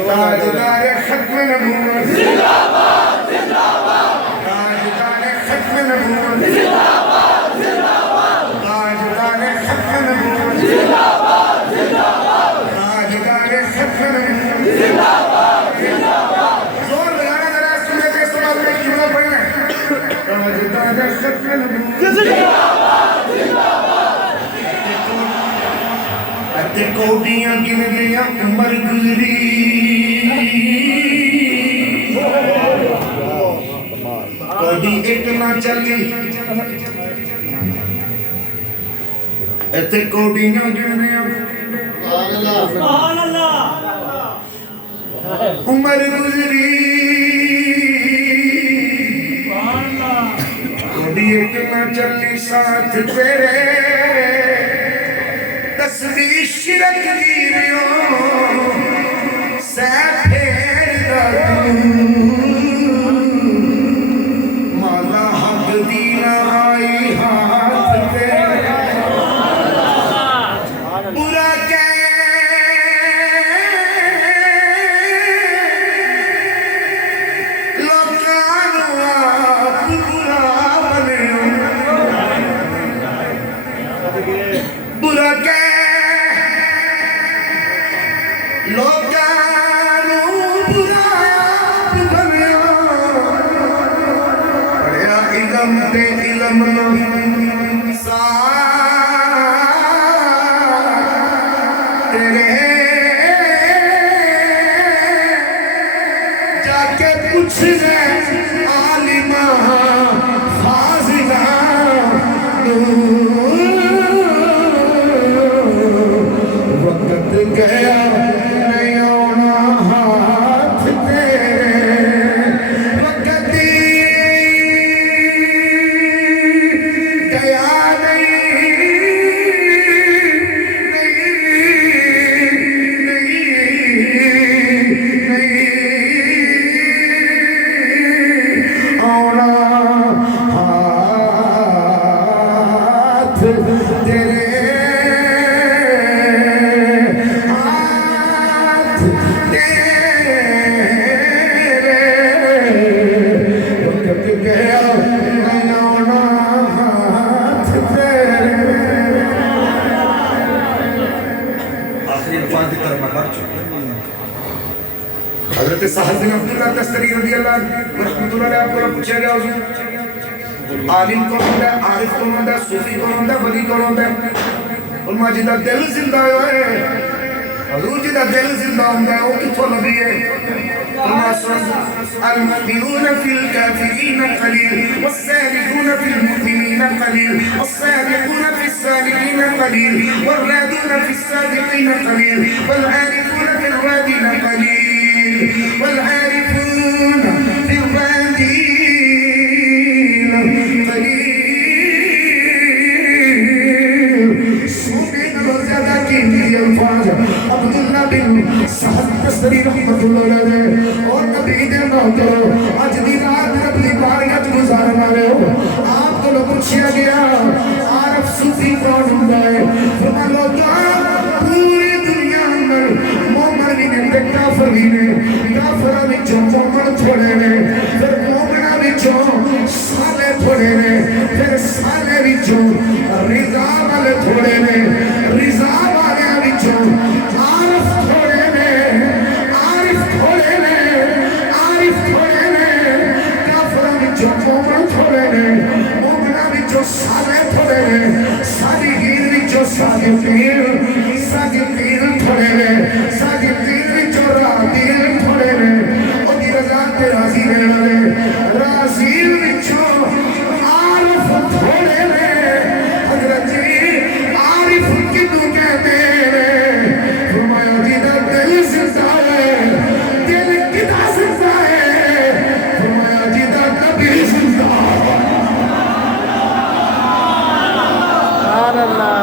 تاجدار ختم نبوت زندہ باد زندہ باد تاجدار ختم نبوت زندہ باد زندہ باد تاجدار ختم نبوت زندہ باد زندہ باد تاجدار ختم نبوت زندہ باد زندہ باد زور لگانا ذرا سنے تے سوال میں کیوں نہ پڑھنا تاجدار ختم نبوت زندہ باد زندہ تے کوڈیاں گن دیاں عمر گزری کوڈی ایک نہ چلی تے کوڈیاں گن دیاں سبحان اللہ عمر گزری کوڈی ایک نہ چلی ساتھ تیرے تصویر شرک گیریوں سے پھیر مالا حق دینا آئی ہاتھ تیرے برا کہ لوکانو آپ برا بنے برا کہ حضرت سہل بن عبداللہ تستری رضی اللہ رحمت اللہ علیہ آپ کو پوچھا گیا حضور عالم کون ہوتا ہے عارف کون ہوتا ہے صوفی کون ہوتا ہے ولی کون ہوتا ہے فرمایا جدا دل زندہ ہے حضور جدا دل زندہ ہوتا ہے وہ کتوں نبی ہے المؤمنون في الكافرين قليل والسالكون في المؤمنين قليل والصادقون في الصالحين قليل والرادون في الصادقين قليل والعارفون في الرادين قليل والعارفون في الرادين قليل سبحان کرو اج دی رات رب دی بارگاہ وچ گزارن والے ہو آپ کو پوچھا گیا عارف صوفی کون ہوندا ہے فرما لو پوری دنیا اندر مومن بھی نے تے کافر بھی نے کافراں وچوں مومن تھوڑے نے پھر مومناں وچوں صالح تھوڑے نے پھر صالح وچوں رضا والے تھوڑے نے رضا والے وچوں عارف تھوڑے نے عارف تھوڑے نے عارف تھوڑے نے کافراں وچوں مومن تھوڑے نے مومناں وچوں صالح تھوڑے نے صالحین وچوں صادقین صادقین تھوڑے نے صادقین وچوں راضین تھوڑے نے او دی رضا تے راضی رہن والے راضین وچوں عارف تھوڑے نے حضرت جی عارف کدوں کہتے ہیں فرمایا جی دا دل زندہ ہے دل کدا زندہ ہے فرمایا جی دا نبی زندہ ہے سبحان اللہ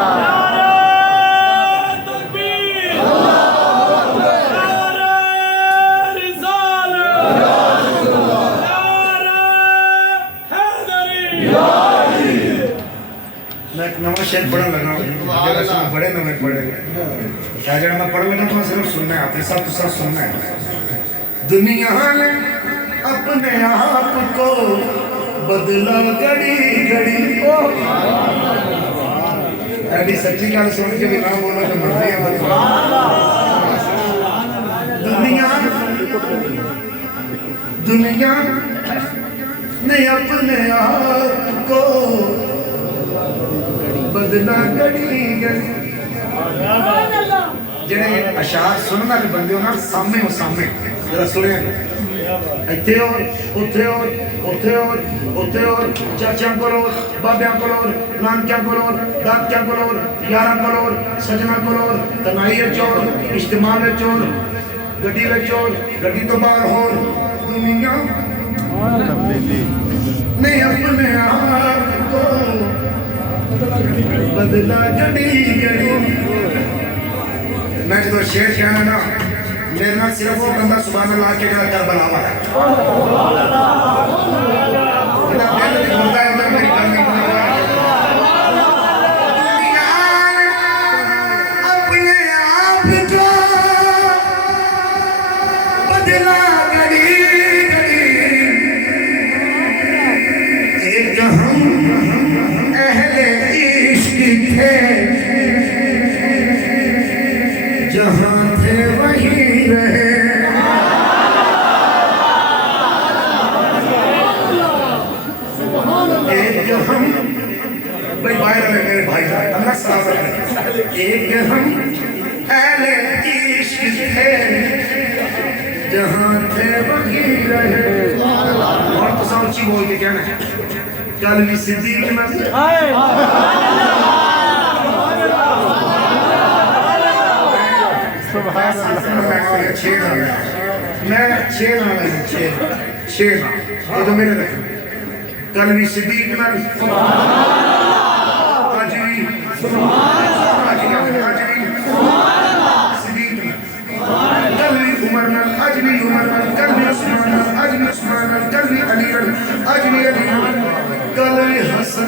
میں ایک نواں شعر پڑھن لگا جڑا اس بڑے نویں پڑھے کیا جڑا میں پڑھن لگا تو صرف سننا ہے اپنے ساتھ تو ساتھ سننا ہے دنیا نے اپنے آپ کو بدلا گھڑی گھڑی ایڈی سچی گل سن کے بھی نہ بولا تو مرضی ہے دنیا نے اپنے آپ کو بدلا گھڑی گھڑی جڑے اشعار سنن والے بندے ہو نا سامنے ہو سامنے ذرا سنیا ایتھے اور اوتھے اور اوتھے اور اوتھے اور چاچیاں کولو بابیاں کولو نانکیاں کولو دادکیاں کولو یاراں کولو سجنا کولو تنہائی وچ اجتماع وچ گڈی وچ گڈی تو باہر ہو دنیا نے اپنے آپ کو بدلا گھڑی گھڑی میں جو شعر کہنا نا میرے نال صرف وہ بندہ سبحان اللہ کے گھر کربلا والا ہے اپنے آپ کو بدلا گھڑی گھڑی ایک ہم اہل عشق تھے جہاں تھے وہیں رہے ایک ہم بھائی باہر رہے میرے بھائی جان اللہ سلام رکھے ایک ہم اہل عشق تھے جہاں تھے وہیں رہے اور تو سب اچھی بول کے کہنا ہے کل بھی صدیق میں میں چھ تو میرے رکھیں کل بھی صدیق میں آج بھی صدیق میں کل بھی عمر میں آج بھی عمر میں کل بھی عثمان میں آج بھی عثمان میں کل بھی علی میں آج بھی علی میں کل بھی حسن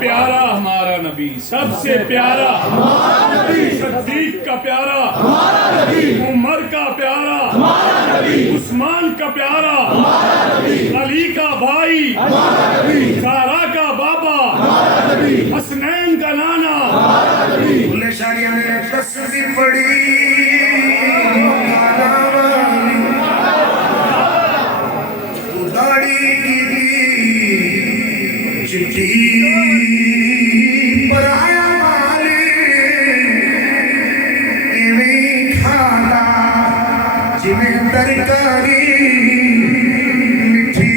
پیارا ہمارا نبی سب سے پیارا ہمارا نبی صدیق کا پیارا ہمارا نبی عمر کا پیارا ہمارا نبی عثمان کا پیارا ہمارا نبی علی کا بھائی ہمارا نبی زہرا کا بابا ہمارا نبی حسنین کا نانا ہمارا نبی بھولے شاریاں نے تصویر پڑی داڑھی کی چٹھی پر آیا والی ایویں کھانا جنہیں ترکاری مٹھی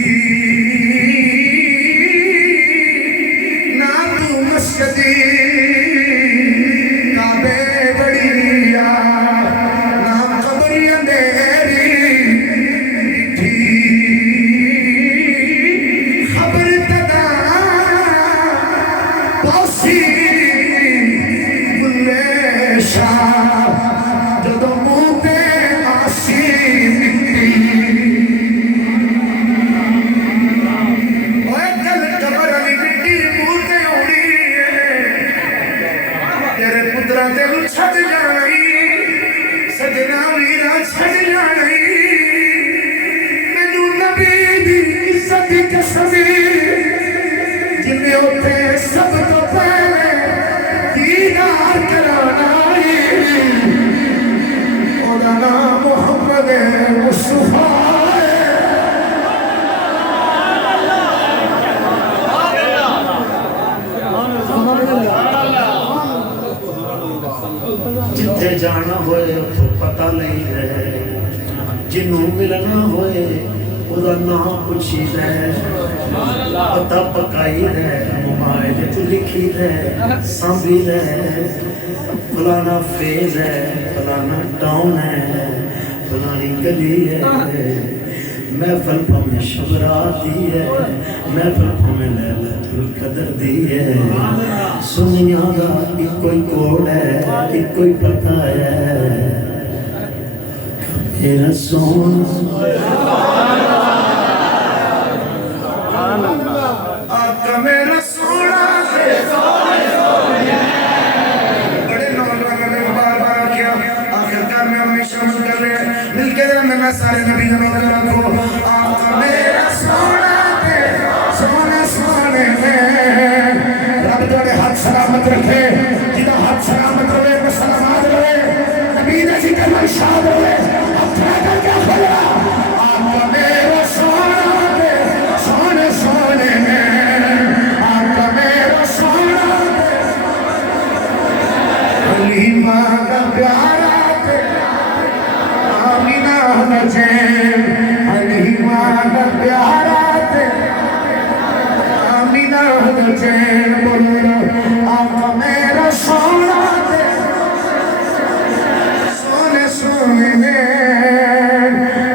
نہ تو مسجدی کعبے بڑیا نہ قبری اندھیری مٹھی خبر تدا کہ اتے سب تو پہلے دیدار کرانا ہے او دا نام محمد مصطفیٰ جتھے جانا ہوئے تو پتہ نہیں ہے جنوں ملنا ہوئے ادا نام پوچھی ہے پتہ پکائی ہے موبائل تے لکھی ہے سانبھی ہے فلانا فیض ہے فلانا ڈاؤن ہے فلانی گلی ہے محفل پہ شب رات دی ہے محفل پہ لیلۃ القدر دی ہے سنیاں دا ایک کوئی کوڈ ہے ایک کوئی پتہ ہے میرا سونا آقا میرا سونا بڑے نوجوانوں نے بار بار کیا آخرکار میں ہمیں شامل کر رہے ہیں مل کے دل میں سارے نبی جنوں کو آقا میرا سونا سونا سونے رب تھوڑے ہاتھ سلامت رکھے جدہ ہاتھ سلامت رہے میں سلامات رہے نبی نے ذکر میں شاد رہے اپنا کر کے خلا آقا میرا سونا سونے سونے آقا میرا سونا حلیمہ کا پیارا آمینہ نجیم حلیمہ کا پیارا آمینہ نجیم بولو آقا میرا سونا سونے سونے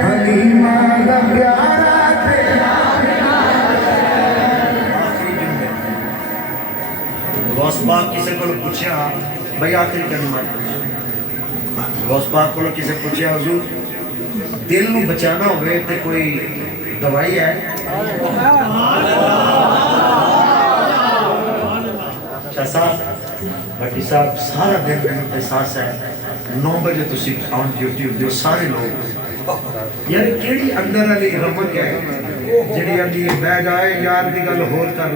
حلیمہ کا پیارا غوث پاک کسی کو پوچھا بھائی آخری کلمات غوث پاک کو کسی پوچھا حضور دل نو بچانا ہوئے تے کوئی دوائی ہے شاہ صاحب بھٹی صاحب سارا دن میں احساس ہے 9 بجے تسی آن ڈیوٹی ہوتے ہو سارے لوگ یار کیڑی اندر علی رمک ہے جڑی علی بیگ آئے یار دی گل ہور کر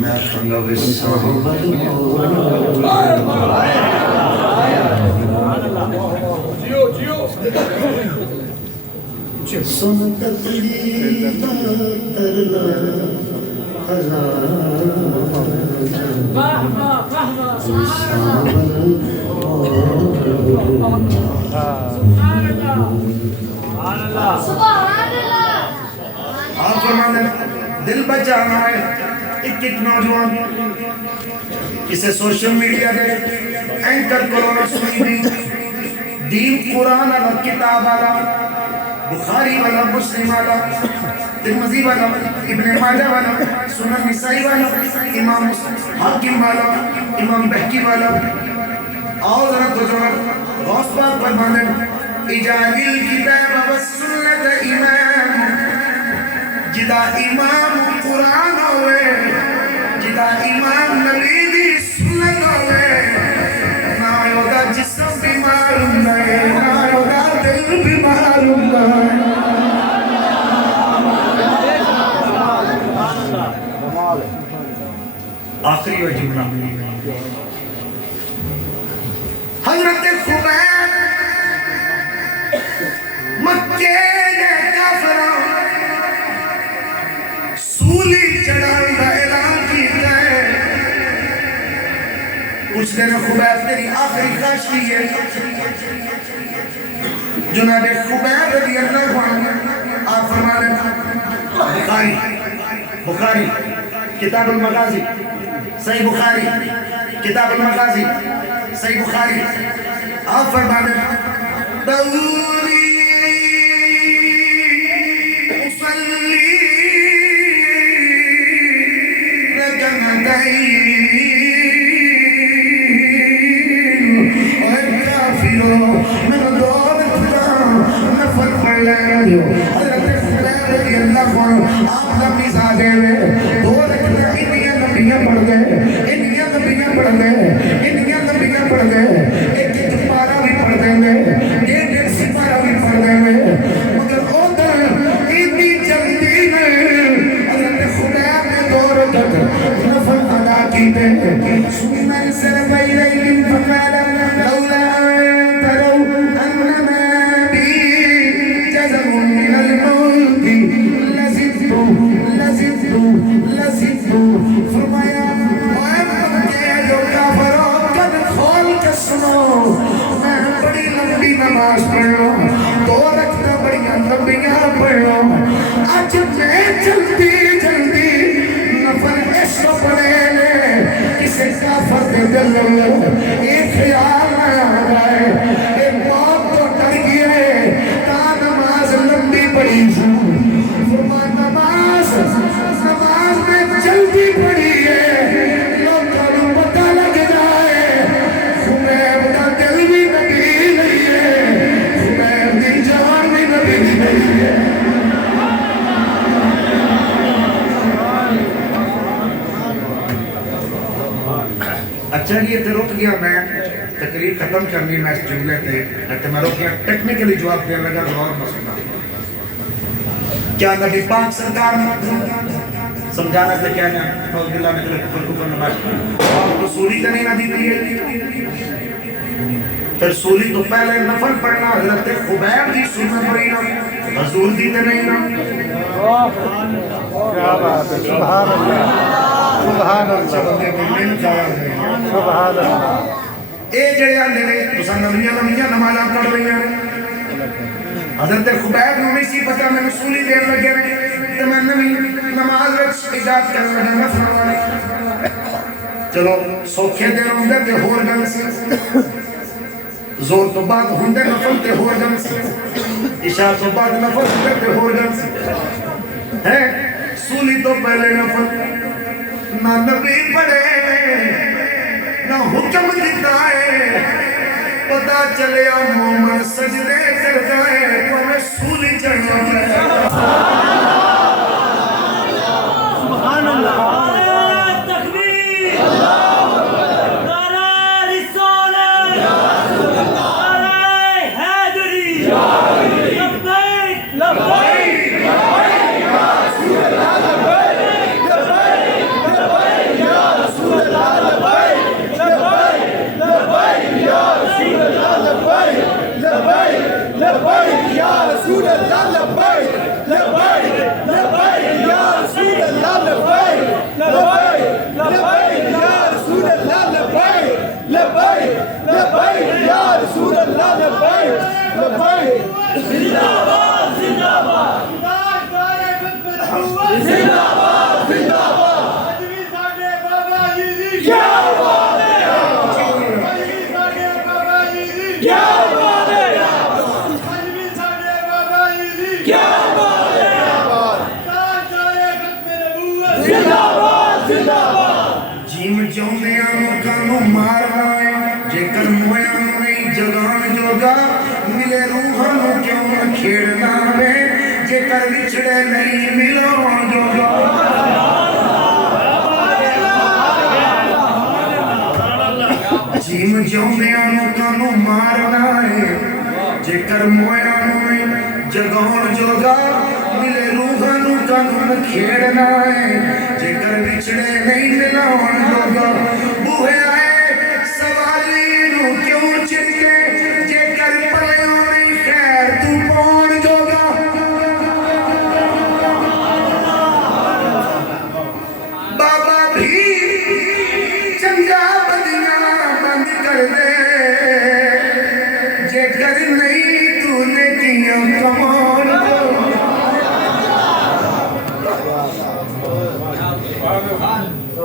میں کھنگا وسام سن تقریر ترنا آپ فرماتے ہیں دل بچانا ہے ایک نوجوان کسے سوشل میڈیا دے اینکر کرونا سنی بھی دین قرآن والا کتاب والا بخاری والا مسلم والا ترمذی والا ابن ماجہ والا سنن نسائی والا امام حاکم والا امام بہقی والا اور ذرا تو جو غوث پاک فرماتے ہیں اجعل الکتاب والسنت امام جدا امام قرآن ہوئے جدا امام نبی دی سنت ہوئے نا یودا جسم بیمار ہوئے نا یودا دل بیمار ہوئے آخری و جملہ حضرت خبیب مکے دے کافران سولی چڑھان دا اعلان کیتا ہے کچھ دن خبیب تیری آخری خواہش کی ہے جناب خبیب رضی اللہ عنہ آپ فرما دیں بخاری کتاب المغازی صحیح بخاری کتاب المغازی صحیح بخاری آپ فرما دیں دوری اصلی رکنتین اے کافروں میں دور خدا نفر پڑھ لے حضرت خبیب رضی اللہ عنہ آپ لمبی سادے میں دور خدا انیاں نبیاں پڑھ گئے انیاں نبیاں پڑھ گئے انیاں نبیاں پڑھ گئے ایک ایک پارا بھی پڑھ دیں گے ایک ایک سپارہ بھی پڑھ دیں گے مگر ادھر اج میں جلدی جلدی نفل عشق پڑے نے کسی کافر دے دل ایک خیال نہ آئے کہ موت تو ڈر گئے تا نماز لمبی پڑی فرما نماز میں جلدی پڑی ہے لوگوں کو پتہ لگ جائے خمیب کا دل بھی نبی نہیں ہے خمیب کی جان بھی نبی نہیں ہے اچھا جی اتنے رک گیا میں تقریر ختم کرنی میں اس جملے تے میں رک گیا ٹیکنیکلی جواب دینے لگا غور مسئلہ کیا نبی پاک سرکار سمجھانا سے کیا ہے نوز باللہ میں تلے کفر نماز رسولی تو نہیں نہ دیتی ہے پھر سولی تو پہلے نفل پڑھنا حضرت خبیب دی سنت پڑھی نا حضور دی تو نہیں نا کیا بات ہے سبحان اللہ سبحان اللہ سبحان اللہ اے جڑے آندے نے تساں نمیاں نمازاں پڑھ رہی ہیں حضرت خبیب نو نہیں سی پتہ میں رسولی دین لگے نے تے میں نمی نماز وچ ایجاد کرن لگا نفل والے چلو سوکھے دن ہوندے تے ہور گل سی زور تو بعد ہوندے نفل تے ہور گل سی عشاء تو بعد نفل ہوندے تے ہور گل سی ہے سولی تو پہلے نفل نہ نبی پڑھے نہ حکم دیتا ہے پتا چلے مومن سجدے کرتا ہے پر سولی چڑھنا ہے سبحان اللہ جیم چوندیاں لوکاں مارنا ہے جے کر مویاں نہیں جگان جوگا ملے روحاں نو کیوں نہ کھیڑنا ہے جے کر وچھڑے نہیں ملاون جوگا جیم چوندیاں لوکاں مارنا ہے جے کر مویاں نہیں جگان جوگا ملے روحاں نو کانوں کھیڑنا ہے جے کر بچھڑے نہیں ملاون لوگا بوہے آئے سوالی نو کیوں چنکے جے کر پلیوں نہیں خیر تو پون جوگا بابا بھی چنگا بدیاں بند کر دے جے کر نہیں تو نے کیاں کمان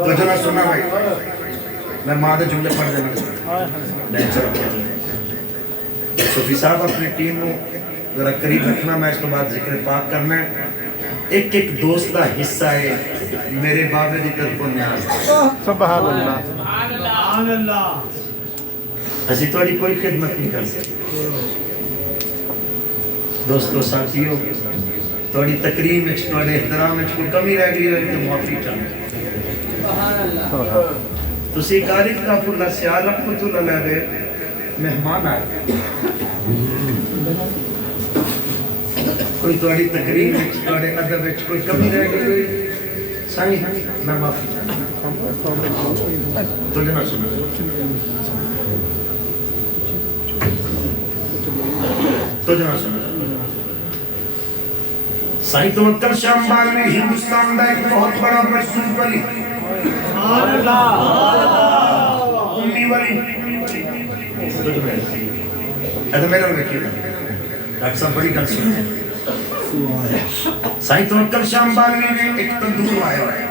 تو جنا سننا بھائی میں مادہ جملے پڑھ دینا صوفی صاحب اپنی ٹیم کو ذرا قریب رکھنا میں اس کے بعد ذکر پاک کرنا ہے ایک ایک دوست کا حصہ ہے میرے بابے دی طرف کو نیاز سبحان اللہ اسی تھوڑی کوئی خدمت نہیں کر سکتے دوستو ساتھیوں تھوڑی تقریم میں تھوڑے احترام میں کوئی کمی رہ گئی ہے تو معافی چاہوں تسی قاری کتاب اللہ سیال رحمت اللہ علیہ مہمان آئے کوئی تھوڑی تقریم میں تھوڑے ادب میں کوئی کمی رہ گئی سائیں میں معافی چاہوں تو جنا سنو تو جنا سنو سائیں توکل شاہ بالوی ہندوستان کا ایک بہت بڑا مشہور ولی امی ولی ایسا میرا رکھیے گا ڈاکٹر صاحب بڑی گل سنیں سائیں توکل شام بالوی نے ایک تندور آیا ہے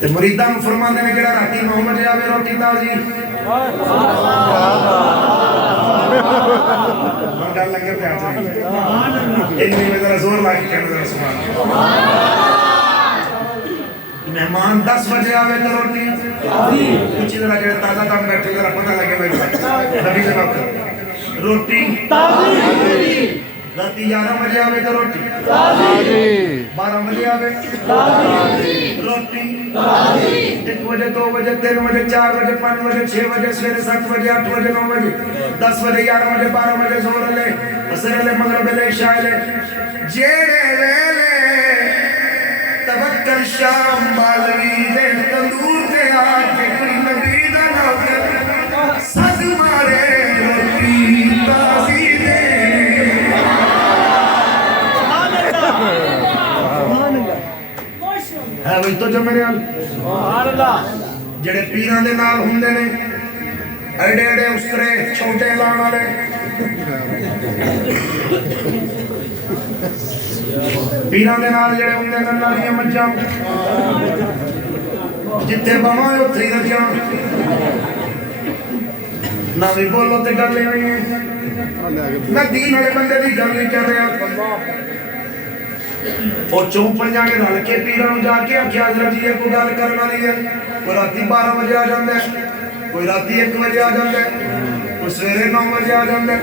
تے مریداں نوں فرماندے نے جڑا راتی 9 بجے آوے روٹی تازی گل لگے پیا اتنی میں ذرا زور لا کے کہنا ذرا سبحان مہمان 10 بجے آوے تو روٹی کچھ ذرا کہ تازہ کام بیٹھے ذرا پتہ لگے بھائی نبی جناب روٹی تازی راتی 11 بجے آوے تو روٹی تازی 12 بجے آوے تازی روٹی تازی 1 بجے 2 بجے 3 بجے 4 بجے 5 بجے 6 بجے سویرے 7 بجے 8 بجے 9 بجے 10 بجے 11 بجے 12 بجے زہر لے عصر لے مغرب لے عشاء لے جیڑے ویلے توکل شام بالوی دے تندور تے آ کے کوئی نبی دا نوکر سد مارے روٹی تازی دے ہے وہی تو جو میرے جڑے پیران دے نال ہوندے نے ایڈے ایڈے اسرے چھوٹے لان والے پیران دے نال جڑے ہوندے نے نالیاں مجھاں جتھے بواں اتھے ہی رکھیاں نہ بھی بولو تے گل نہیں ہوئی میں دین والے بندے دی گل نہیں کر رہا اور چون پنجا کے رل کے پیران جا کے آکھیا حضرت جی کو گل کرنا نہیں ہے کوئی راتی 12 بجے آ جاندا ہے کوئی راتی 1 بجے آ جاندا ہے کوئی سویرے 9 بجے آ جاندا ہے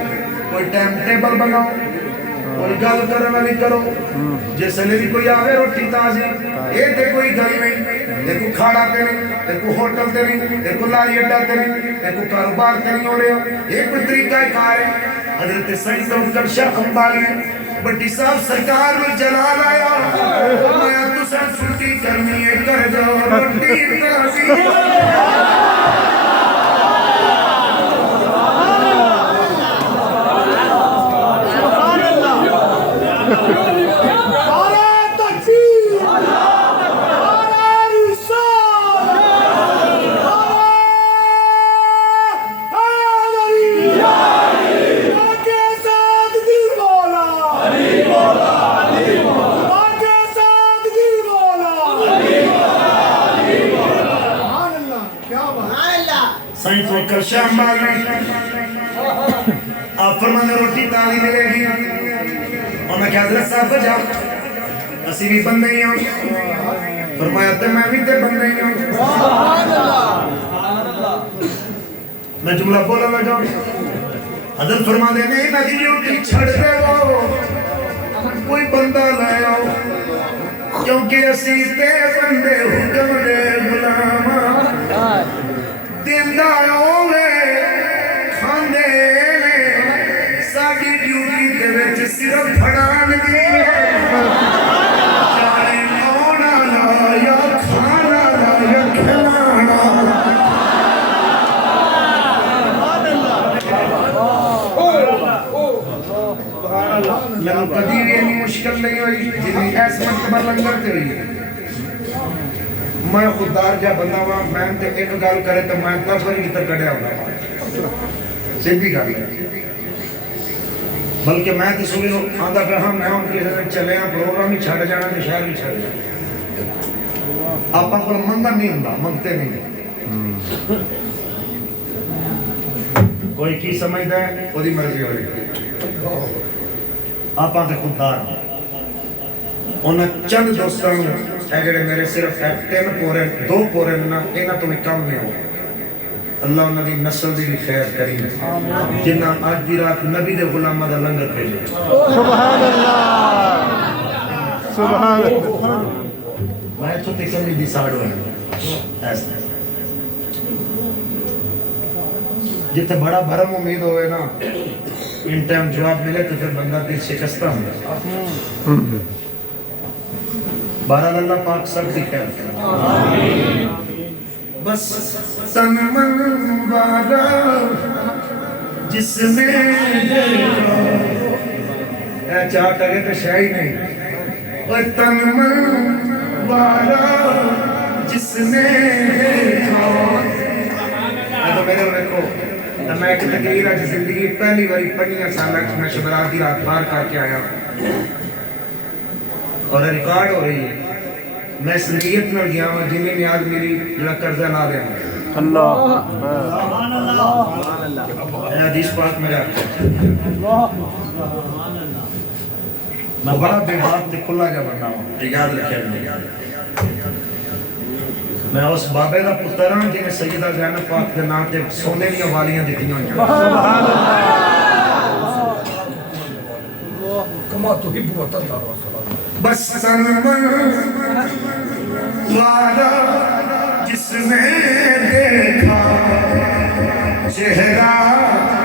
کوئی ٹائم ٹیبل بناؤ کوئی گل کرنا نہیں کرو جس نے بھی کوئی آوے روٹی تازی یہ تے کوئی گل نہیں یہ کوئی کھاڑا تے نہیں یہ کوئی ہوٹل تے نہیں یہ کوئی لاری اڈا تے نہیں یہ کوئی کاروبار تے نہیں ہو رہا یہ کوئی طریقہ کار ہے حضرت سائیں توکل شاہ بالوی بڑی صاحب سرکار میں جلال آیا فرمایا تساں چھٹی کرنی ہے کر جاؤ روٹی تازی سائیں توکل شاہ بالوی آپ فرمانے روٹی تازی ملے گی اور میں کہا حضرت صاحب بجا اسی بھی بندے ہی ہوں فرمایا تے میں بھی تے بندے ہی ہوں میں جملہ بولا لگا حضرت فرما دے نہیں نہ ڈیوٹی چھڑ دے وہ کوئی بندہ لے آؤ کیونکہ اسی تے بندے حکم دے غلاما دیندہ ہوئے کھاندے ساڑی ڈیوٹی دے وچ صرف پھڑان دی چاہے نونا لا یا کھانا لا یا کھلانا لگا کدی بھی انی مشکل نہیں ہوئی جنہی ایس مرتبہ لنگر تے ہوئی میں خوددار جا بندہ ہوا میں تے ایک گال کرے تو میں 10 باری کی تر کڑیا ہوگا سیدھی گال ہے بلکہ میں تے سوئی آندھا کہا میں ان کے حضرت چلے ہیں پروگرام ہی چھڑ جانا تو شہر بھی چھڑ جانا آپ کو منگا نہیں ہوں منگتے نہیں کوئی کی سمجھتا ہے وہ دی مرضی ہو رہی آپ کے خوددار انہیں چند دوستوں اے جڑے میرے صرف 3 پورے 2 پورے نہ اینا تو بھی کم نہیں ہو اللہ انہوں دی نسل دی بھی خیر کریں جنہ آج دی رات نبی دے غلامہ دا لنگر بھیجے سبحان اللہ سبحان اللہ میں تو تے کمی دی ساڑ ہوئے ایسا جتے بڑا بھرم امید ہوئے نا ان ٹائم جواب ملے تو پھر بندہ دل شکستہ ہوں بہرحال اللہ پاک سب کی خیر کرے بس تن من والا جس میں اے چاہ کرے تو شاہی نہیں اور تن من والا جس میں تو میرے دیکھو میں ایک تقریر ہے زندگی پہلی باری 5 سال میں شبرات دی رات باہر کر کے آیا اور ریکارڈ ہو رہی ہے میں سنگیت نال گیا ہوں جنہیں نیاز میری جڑا قرضہ لا دیں اللہ حدیث پاک میں رکھتا میں بڑا بے بات تے کھلا جا بننا ہوں یاد رکھے میں اس بابے دا پتر ہوں جنہیں سیدہ زینب پاک دے نام تے سونے دیا والیاں دیتی ہوں بس سلمان والا جس نے دیکھا چہرہ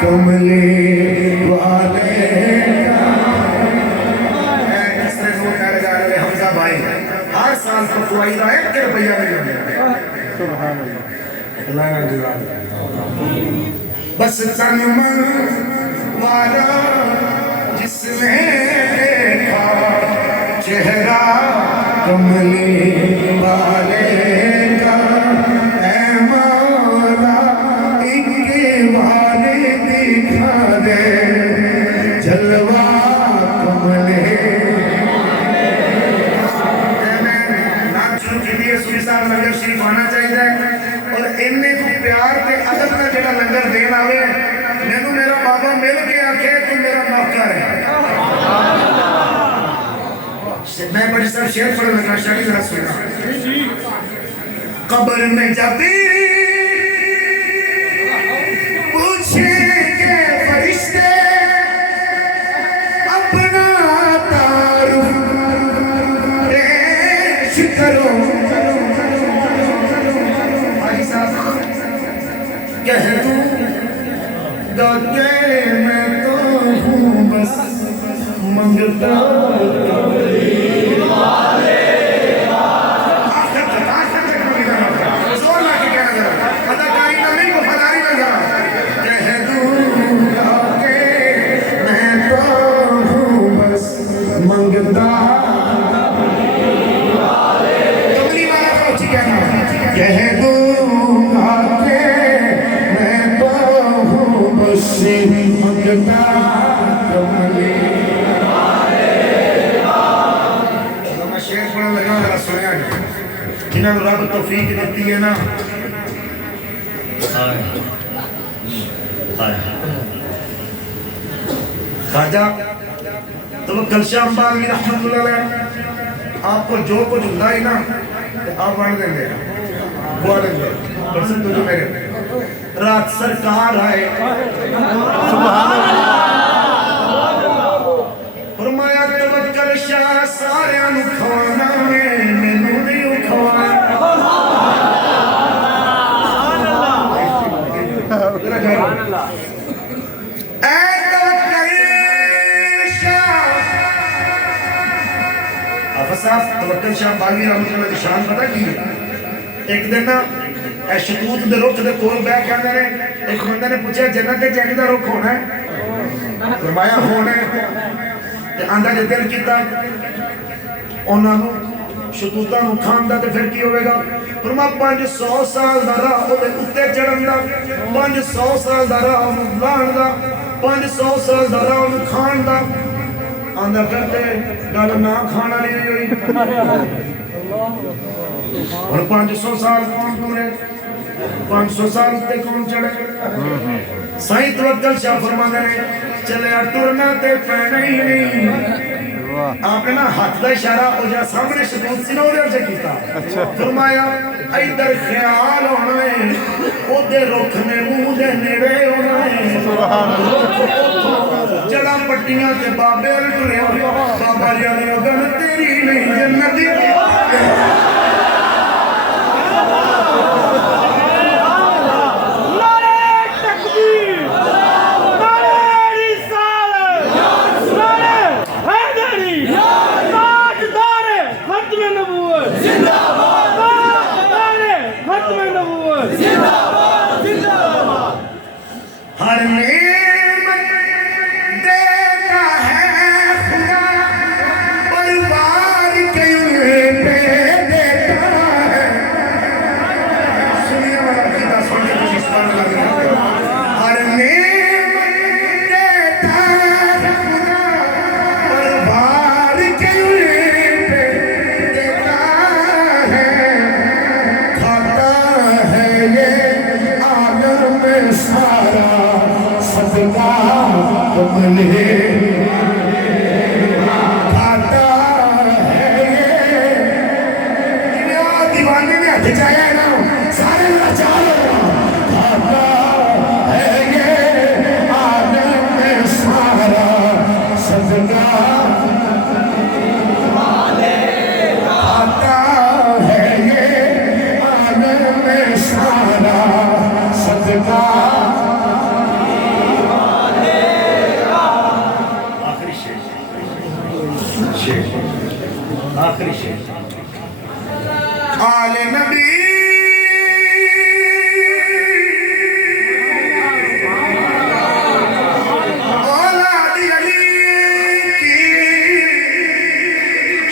کملی والے جس نے وہ کہہ رہا ہے حمزہ بھائی ہر سال کو کوئی رہا ہے کہ روپیہ مل جاتے اللہ نے جلال بس سلمان والا جس نے دیکھا چہرہ کملی والے کا اے مولا ایک والے دکھا دے جلوہ کملی ناچو جدیے سویسار لنگر شریف آنا چاہیے اور انہیں کو پیار کے عدد میں جڑا لنگر دین آوے میں میرا بابا مل کے آکھے تو میرا نوکر ہے میں بڑی صاحب شیئر پڑھ لگا شاہی ذرا سنا قبر میں جب پوچھیں گے فرشتے اپنا تعارف پیش کرو بھائی صاحب کہہ دوں گا کہ میں تو ہوں بس منگتا جنہاں نے رب توفیق دیتی ہے نا خواجہ توکل شاہ امبالوی رحمت اللہ علیہ آپ کو جو کچھ ہوں ہی نا آپ بڑھ دیں گے بڑھ دیں گے پرسن تو جو میرے رات سرکار آئے سبحان اللہ فرمایا توکل شاہ سارے انو کھوانا میں نینو نہیں کھوانا توکل شاہ باغی رحمت اللہ کی شان پتہ کی ایک دن نا اے شتوت دے رخ دے کول بیٹھ کے آندے نے ایک بندے نے پوچھا جنت تے چنڈی دا رخ ہونا ہے فرمایا ہونا ہے تے آندا جے دل کیتا انہاں نوں شتوتاں نوں کھان دا تے پھر کی ہوے گا فرمایا 500 سال دا راہ اودے اوتے چڑھن دا 500 سال دا راہ اونوں لان دا 500 سال دا راہ اونوں کھان دا آندہ کرتے گل نہ کھانا نہیں ہوئی اور 500 سال کون پورے 500 سال تے کون چڑھے سائیں توکل شاہ فرمانے نے چلے ٹرنا تے پینا ہی نہیں آپ نے نا ہاتھ دا اشارہ ہو جا سامنے شدود سی نہ ہو دے کیتا فرمایا ایدر خیال ہونا ہے او دے رکھ میں منہ دے نیڑے ہونا ہے جڑا پٹیاں تے بابے ٹرے بابا جانے گن تیری نہیں جنت ہر نعمت دیتا ہے خدا پروار کے پہ دے صدقہ آتا ہے یہ عالم سارا صدقہ آخری شیر آخری شیر آل نبی اولاد علی کی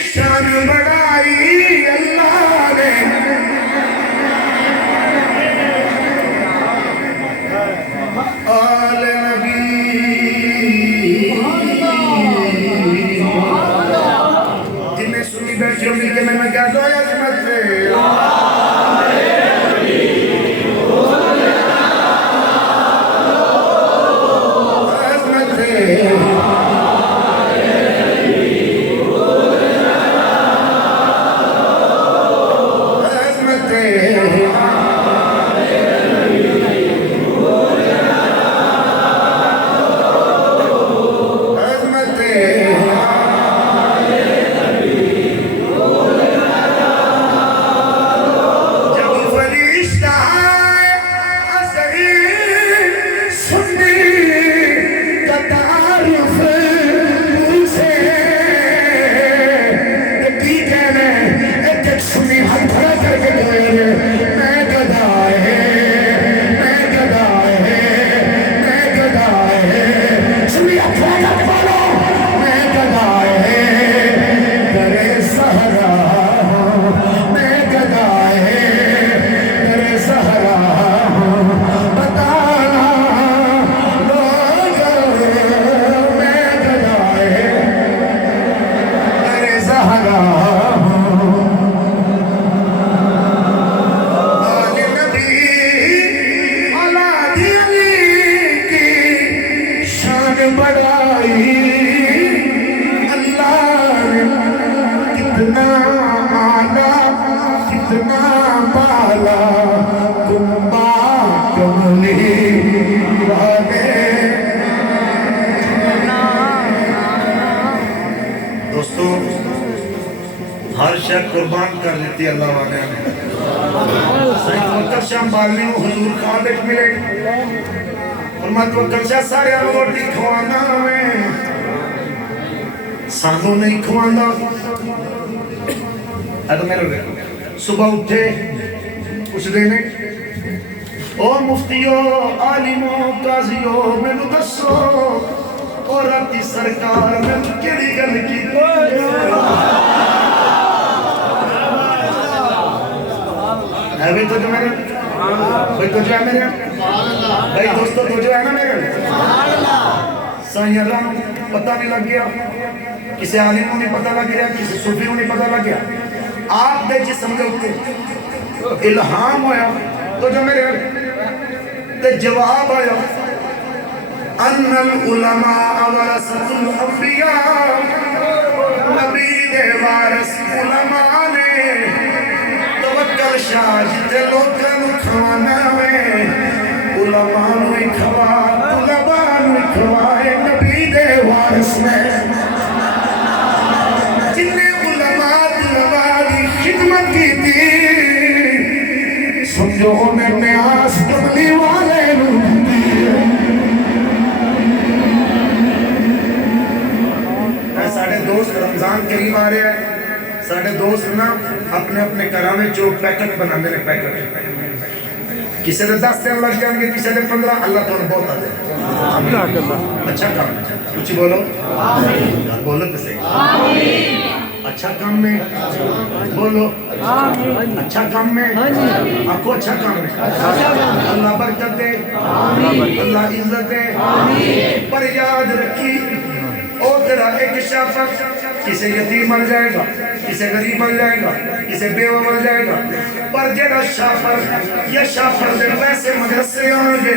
شان بڑھائی اللہ نے آل نبی جنہیں سنی بیٹھی ہوگی کہ میں کیا دو عظمت سے عظمت سے عظمت سے عظمت سے جب فرشتہ ازلی سنی کا تعارف پوچھے ٹھیک ہے میں ایک سنی ہاتھ کھڑا کر کے گئے میں گدا ہے میں گدا ہے میں گدا ہے سنی ہاتھ کھڑا کر کے بولو میں گدا ہے کرے سہرا میں گدا ہے کرے سہرا بتانا لوگ میں گدا ہے کرے سہرا آل نبی اولاد علی کی شان بڑھائی اللہ نے کتنا آلہ کتنا بالا کمبا کملی والے دوستو ہر شک قربان کر لیتی ہے اللہ والے نے توکل شاہ بالنے کو حضور خوابت ملے فرمایا توکل شاہ سارے روٹی کھوانا میں سانو نہیں کھوانا تو میرے صبح اٹھے کچھ دینے او مفتیو عالمو قاضیو مینو دسو او راتی سرکار میں کیڑی گل کی ہے بھی تو جو میرے بھائی تو جو ہے میرے بھائی دوستو تو جو ہے نا میرے سائیں اللہ پتہ نہیں لگ گیا کسی عالم کو نہیں پتہ لگ گیا کسی صوفی کو نہیں پتہ لگ گیا آپ دے جسم دے اٹھے الہام ہویا تو جو میرے تے جواب آیا ان العلماء ورثۃ الانبیاء نبی دے وارث علماء نے توکل شاہ جتے لوکاں نوں کھوانا وے علماء نوں کھوا علماء نوں کھوائے نبی دے وارث نے جنہیں علماء دی خدمت کی تھی سمجھو انہیں نیاز کملی والے ساڑھے دوست رمضان قریب آ رہے ہیں ساڑھے دوست نا اپنے اپنے کرانے جو پیکٹ بنا دے پیکٹ کسی نے 10 دن لگ جائیں گے کسی نے 15 اللہ تو بہت آ جائے اچھا کام کچھ بولو بولو تو صحیح اچھا کام میں بولو اچھا کام میں آپ کو اچھا کام میں اللہ برکت دے اللہ عزت دے پر یاد رکھی او تیرا ایک شافت کسے یتیم مل جائے گا کسے غریب مل جائے گا کسے بیوہ مل جائے گا پر جیڑا شافت یا شافت دے پیسے مدرسے آن گے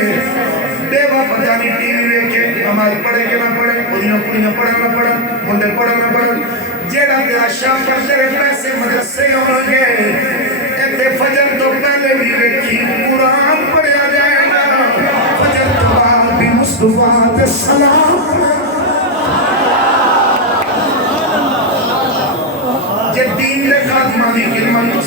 بیوہ پتہ نہیں ٹی وی ویکھے ہمارے پڑھے کے نہ پڑھے انہوں پڑھے نہ پڑھے نہ پڑھے منڈے پڑھے نہ پڑھے جیڑا تیرا شافت تیرے پیسے مدرسے آن گے ایتے فجر تو پہلے بھی ویکھی قرآن پڑھیا جائے گا فجر تو بعد بھی مصطفیٰ دے سلام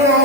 9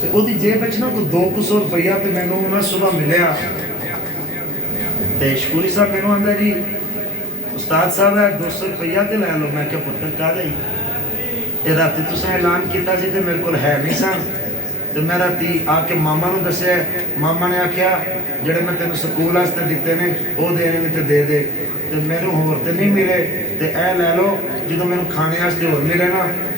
ਤੇ ਉਹਦੀ ਜੇਬ ਵਿੱਚ ਨਾ ਕੋਈ 200 ਰੁਪਈਆ ਤੇ ਮੈਨੂੰ ਉਹਨਾਂ ਸਵੇਰ ਮਿਲਿਆ ਤੇ ਸ਼ਕੂਰੀ ਸਾਹਿਬ ਮੈਨੂੰ ਆਂਦਾ ਜੀ ਉਸਤਾਦ ਸਾਹਿਬ ਹੈ 200 ਰੁਪਈਆ ਤੇ ਲੈ ਲਓ ਮੈਂ ਕਿਹਾ ਪੁੱਤਰ ਕਾਹਦਾ ਜੀ ਇਹ ਰਾਤੀ ਤੁਸੀਂ ਐਲਾਨ ਕੀਤਾ ਸੀ ਤੇ ਮੇਰੇ ਕੋਲ ਹੈ ਨਹੀਂ ਸਨ ਤੇ ਮੈਂ ਰਾਤੀ ਆ ਕੇ ਮਾਮਾ ਨੂੰ ਦੱਸਿਆ ਮਾਮਾ ਨੇ ਆਖਿਆ ਜਿਹੜੇ ਮੈਂ ਤੈਨੂੰ ਸਕੂਲ ਵਾਸਤੇ ਦਿੱਤੇ ਨੇ ਉਹ ਦੇਣੇ ਨੇ ਤੇ ਦੇ ਦੇ ਤੇ ਮੈਨੂੰ ਹੋਰ ਤੇ ਨਹੀਂ ਮਿਲੇ ਤੇ ਇਹ ਲੈ ਲਓ ਜਦੋਂ ਮੈਨੂੰ ਖਾਣੇ ਵਾਸਤੇ ਹੋਰ ਮਿਲੇ ਨਾ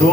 2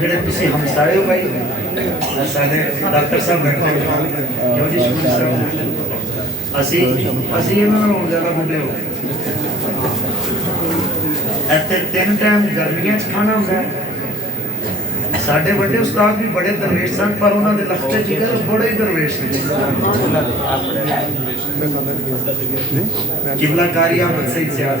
ਜਿਹੜੇ ਤੁਸੀਂ ਹਮਸਾਏ ਹੋ ਭਾਈ ਸਾਡੇ ਡਾਕਟਰ ਸਾਹਿਬ ਬੈਠੇ ਕਿਉਂ ਜੀ ਸ਼ੁਕਰ ਸਾਹਿਬ ਅਸੀਂ ਇਹਨਾਂ ਨੂੰ ਜ਼ਿਆਦਾ ਬੁੱਢੇ ਹੋ ਇੱਥੇ 3 ਟਾਈਮ ਗਰਮੀਆਂ 'ਚ ਖਾਣਾ ਹੁੰਦਾ ਸਾਡੇ ਵੱਡੇ ਉਸਤਾਦ ਵੀ ਬੜੇ ਦਰਵੇਸ਼ ਸਨ ਪਰ ਉਹਨਾਂ ਦੇ ਲਖਤੇ ਜਿਗਰ ਬੜੇ ਹੀ ਦਰਵੇਸ਼ ਸੀ ਕਿਬਲਾ ਕਾਰੀ ਅਹਿਮਦ ਸਈਦ ਸਿਆਦ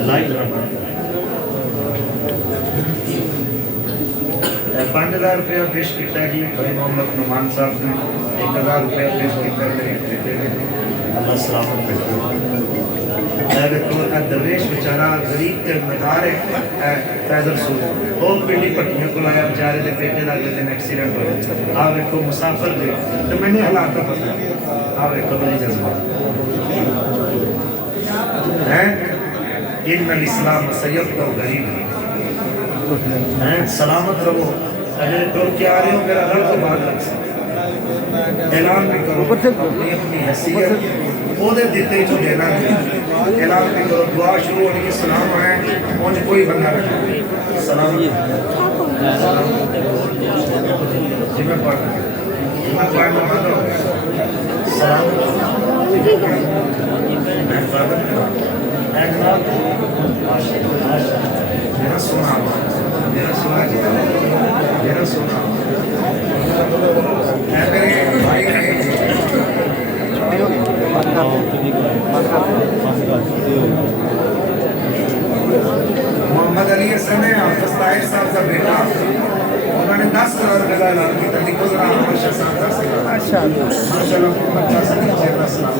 لائٹ رہا 5000 روپیہ پیش کیتا جی بھائی محمد نعمان صاحب نے 1000 روپیہ پیش کیتا میرے بیٹے نے اللہ سلامت بھیجو درویش بیچارہ غریب تے مدار ہے فیضل سود وہ پنڈی پٹیاں کو لایا بیچارے دے بیٹے دا اگلے دن ایکسیڈنٹ ہویا آ ویکھو مسافر دے تو میں نے حالات کا پتہ آ ویکھو میری جذبات ہیں ان الاسلام سیبقى غریب ہیں سلامت رہو اگر ٹور کے آ رہے ہو میرا گھر تو باہر لگ سکتا اعلان بھی کرو اپنی حیثیت وہ دے دیتے جو دینا ہے اعلان بھی کرو دعا شروع ہونے کے سلام آئے مجھے کوئی بندہ رکھا سلام جی میں پڑھ رہا ہوں میں پڑھنا بند ہو گیا سلام میں بابت کرا میرا سونا میرا سونا میرا سونا میرے بھائی محمد علی حسن ہے حافظ طاہر صاحب کا بیٹا انہوں نے 10 کروڑ روپے کا اعلان کیا دیکھو ذرا ماشاء اللہ محمد کا سلام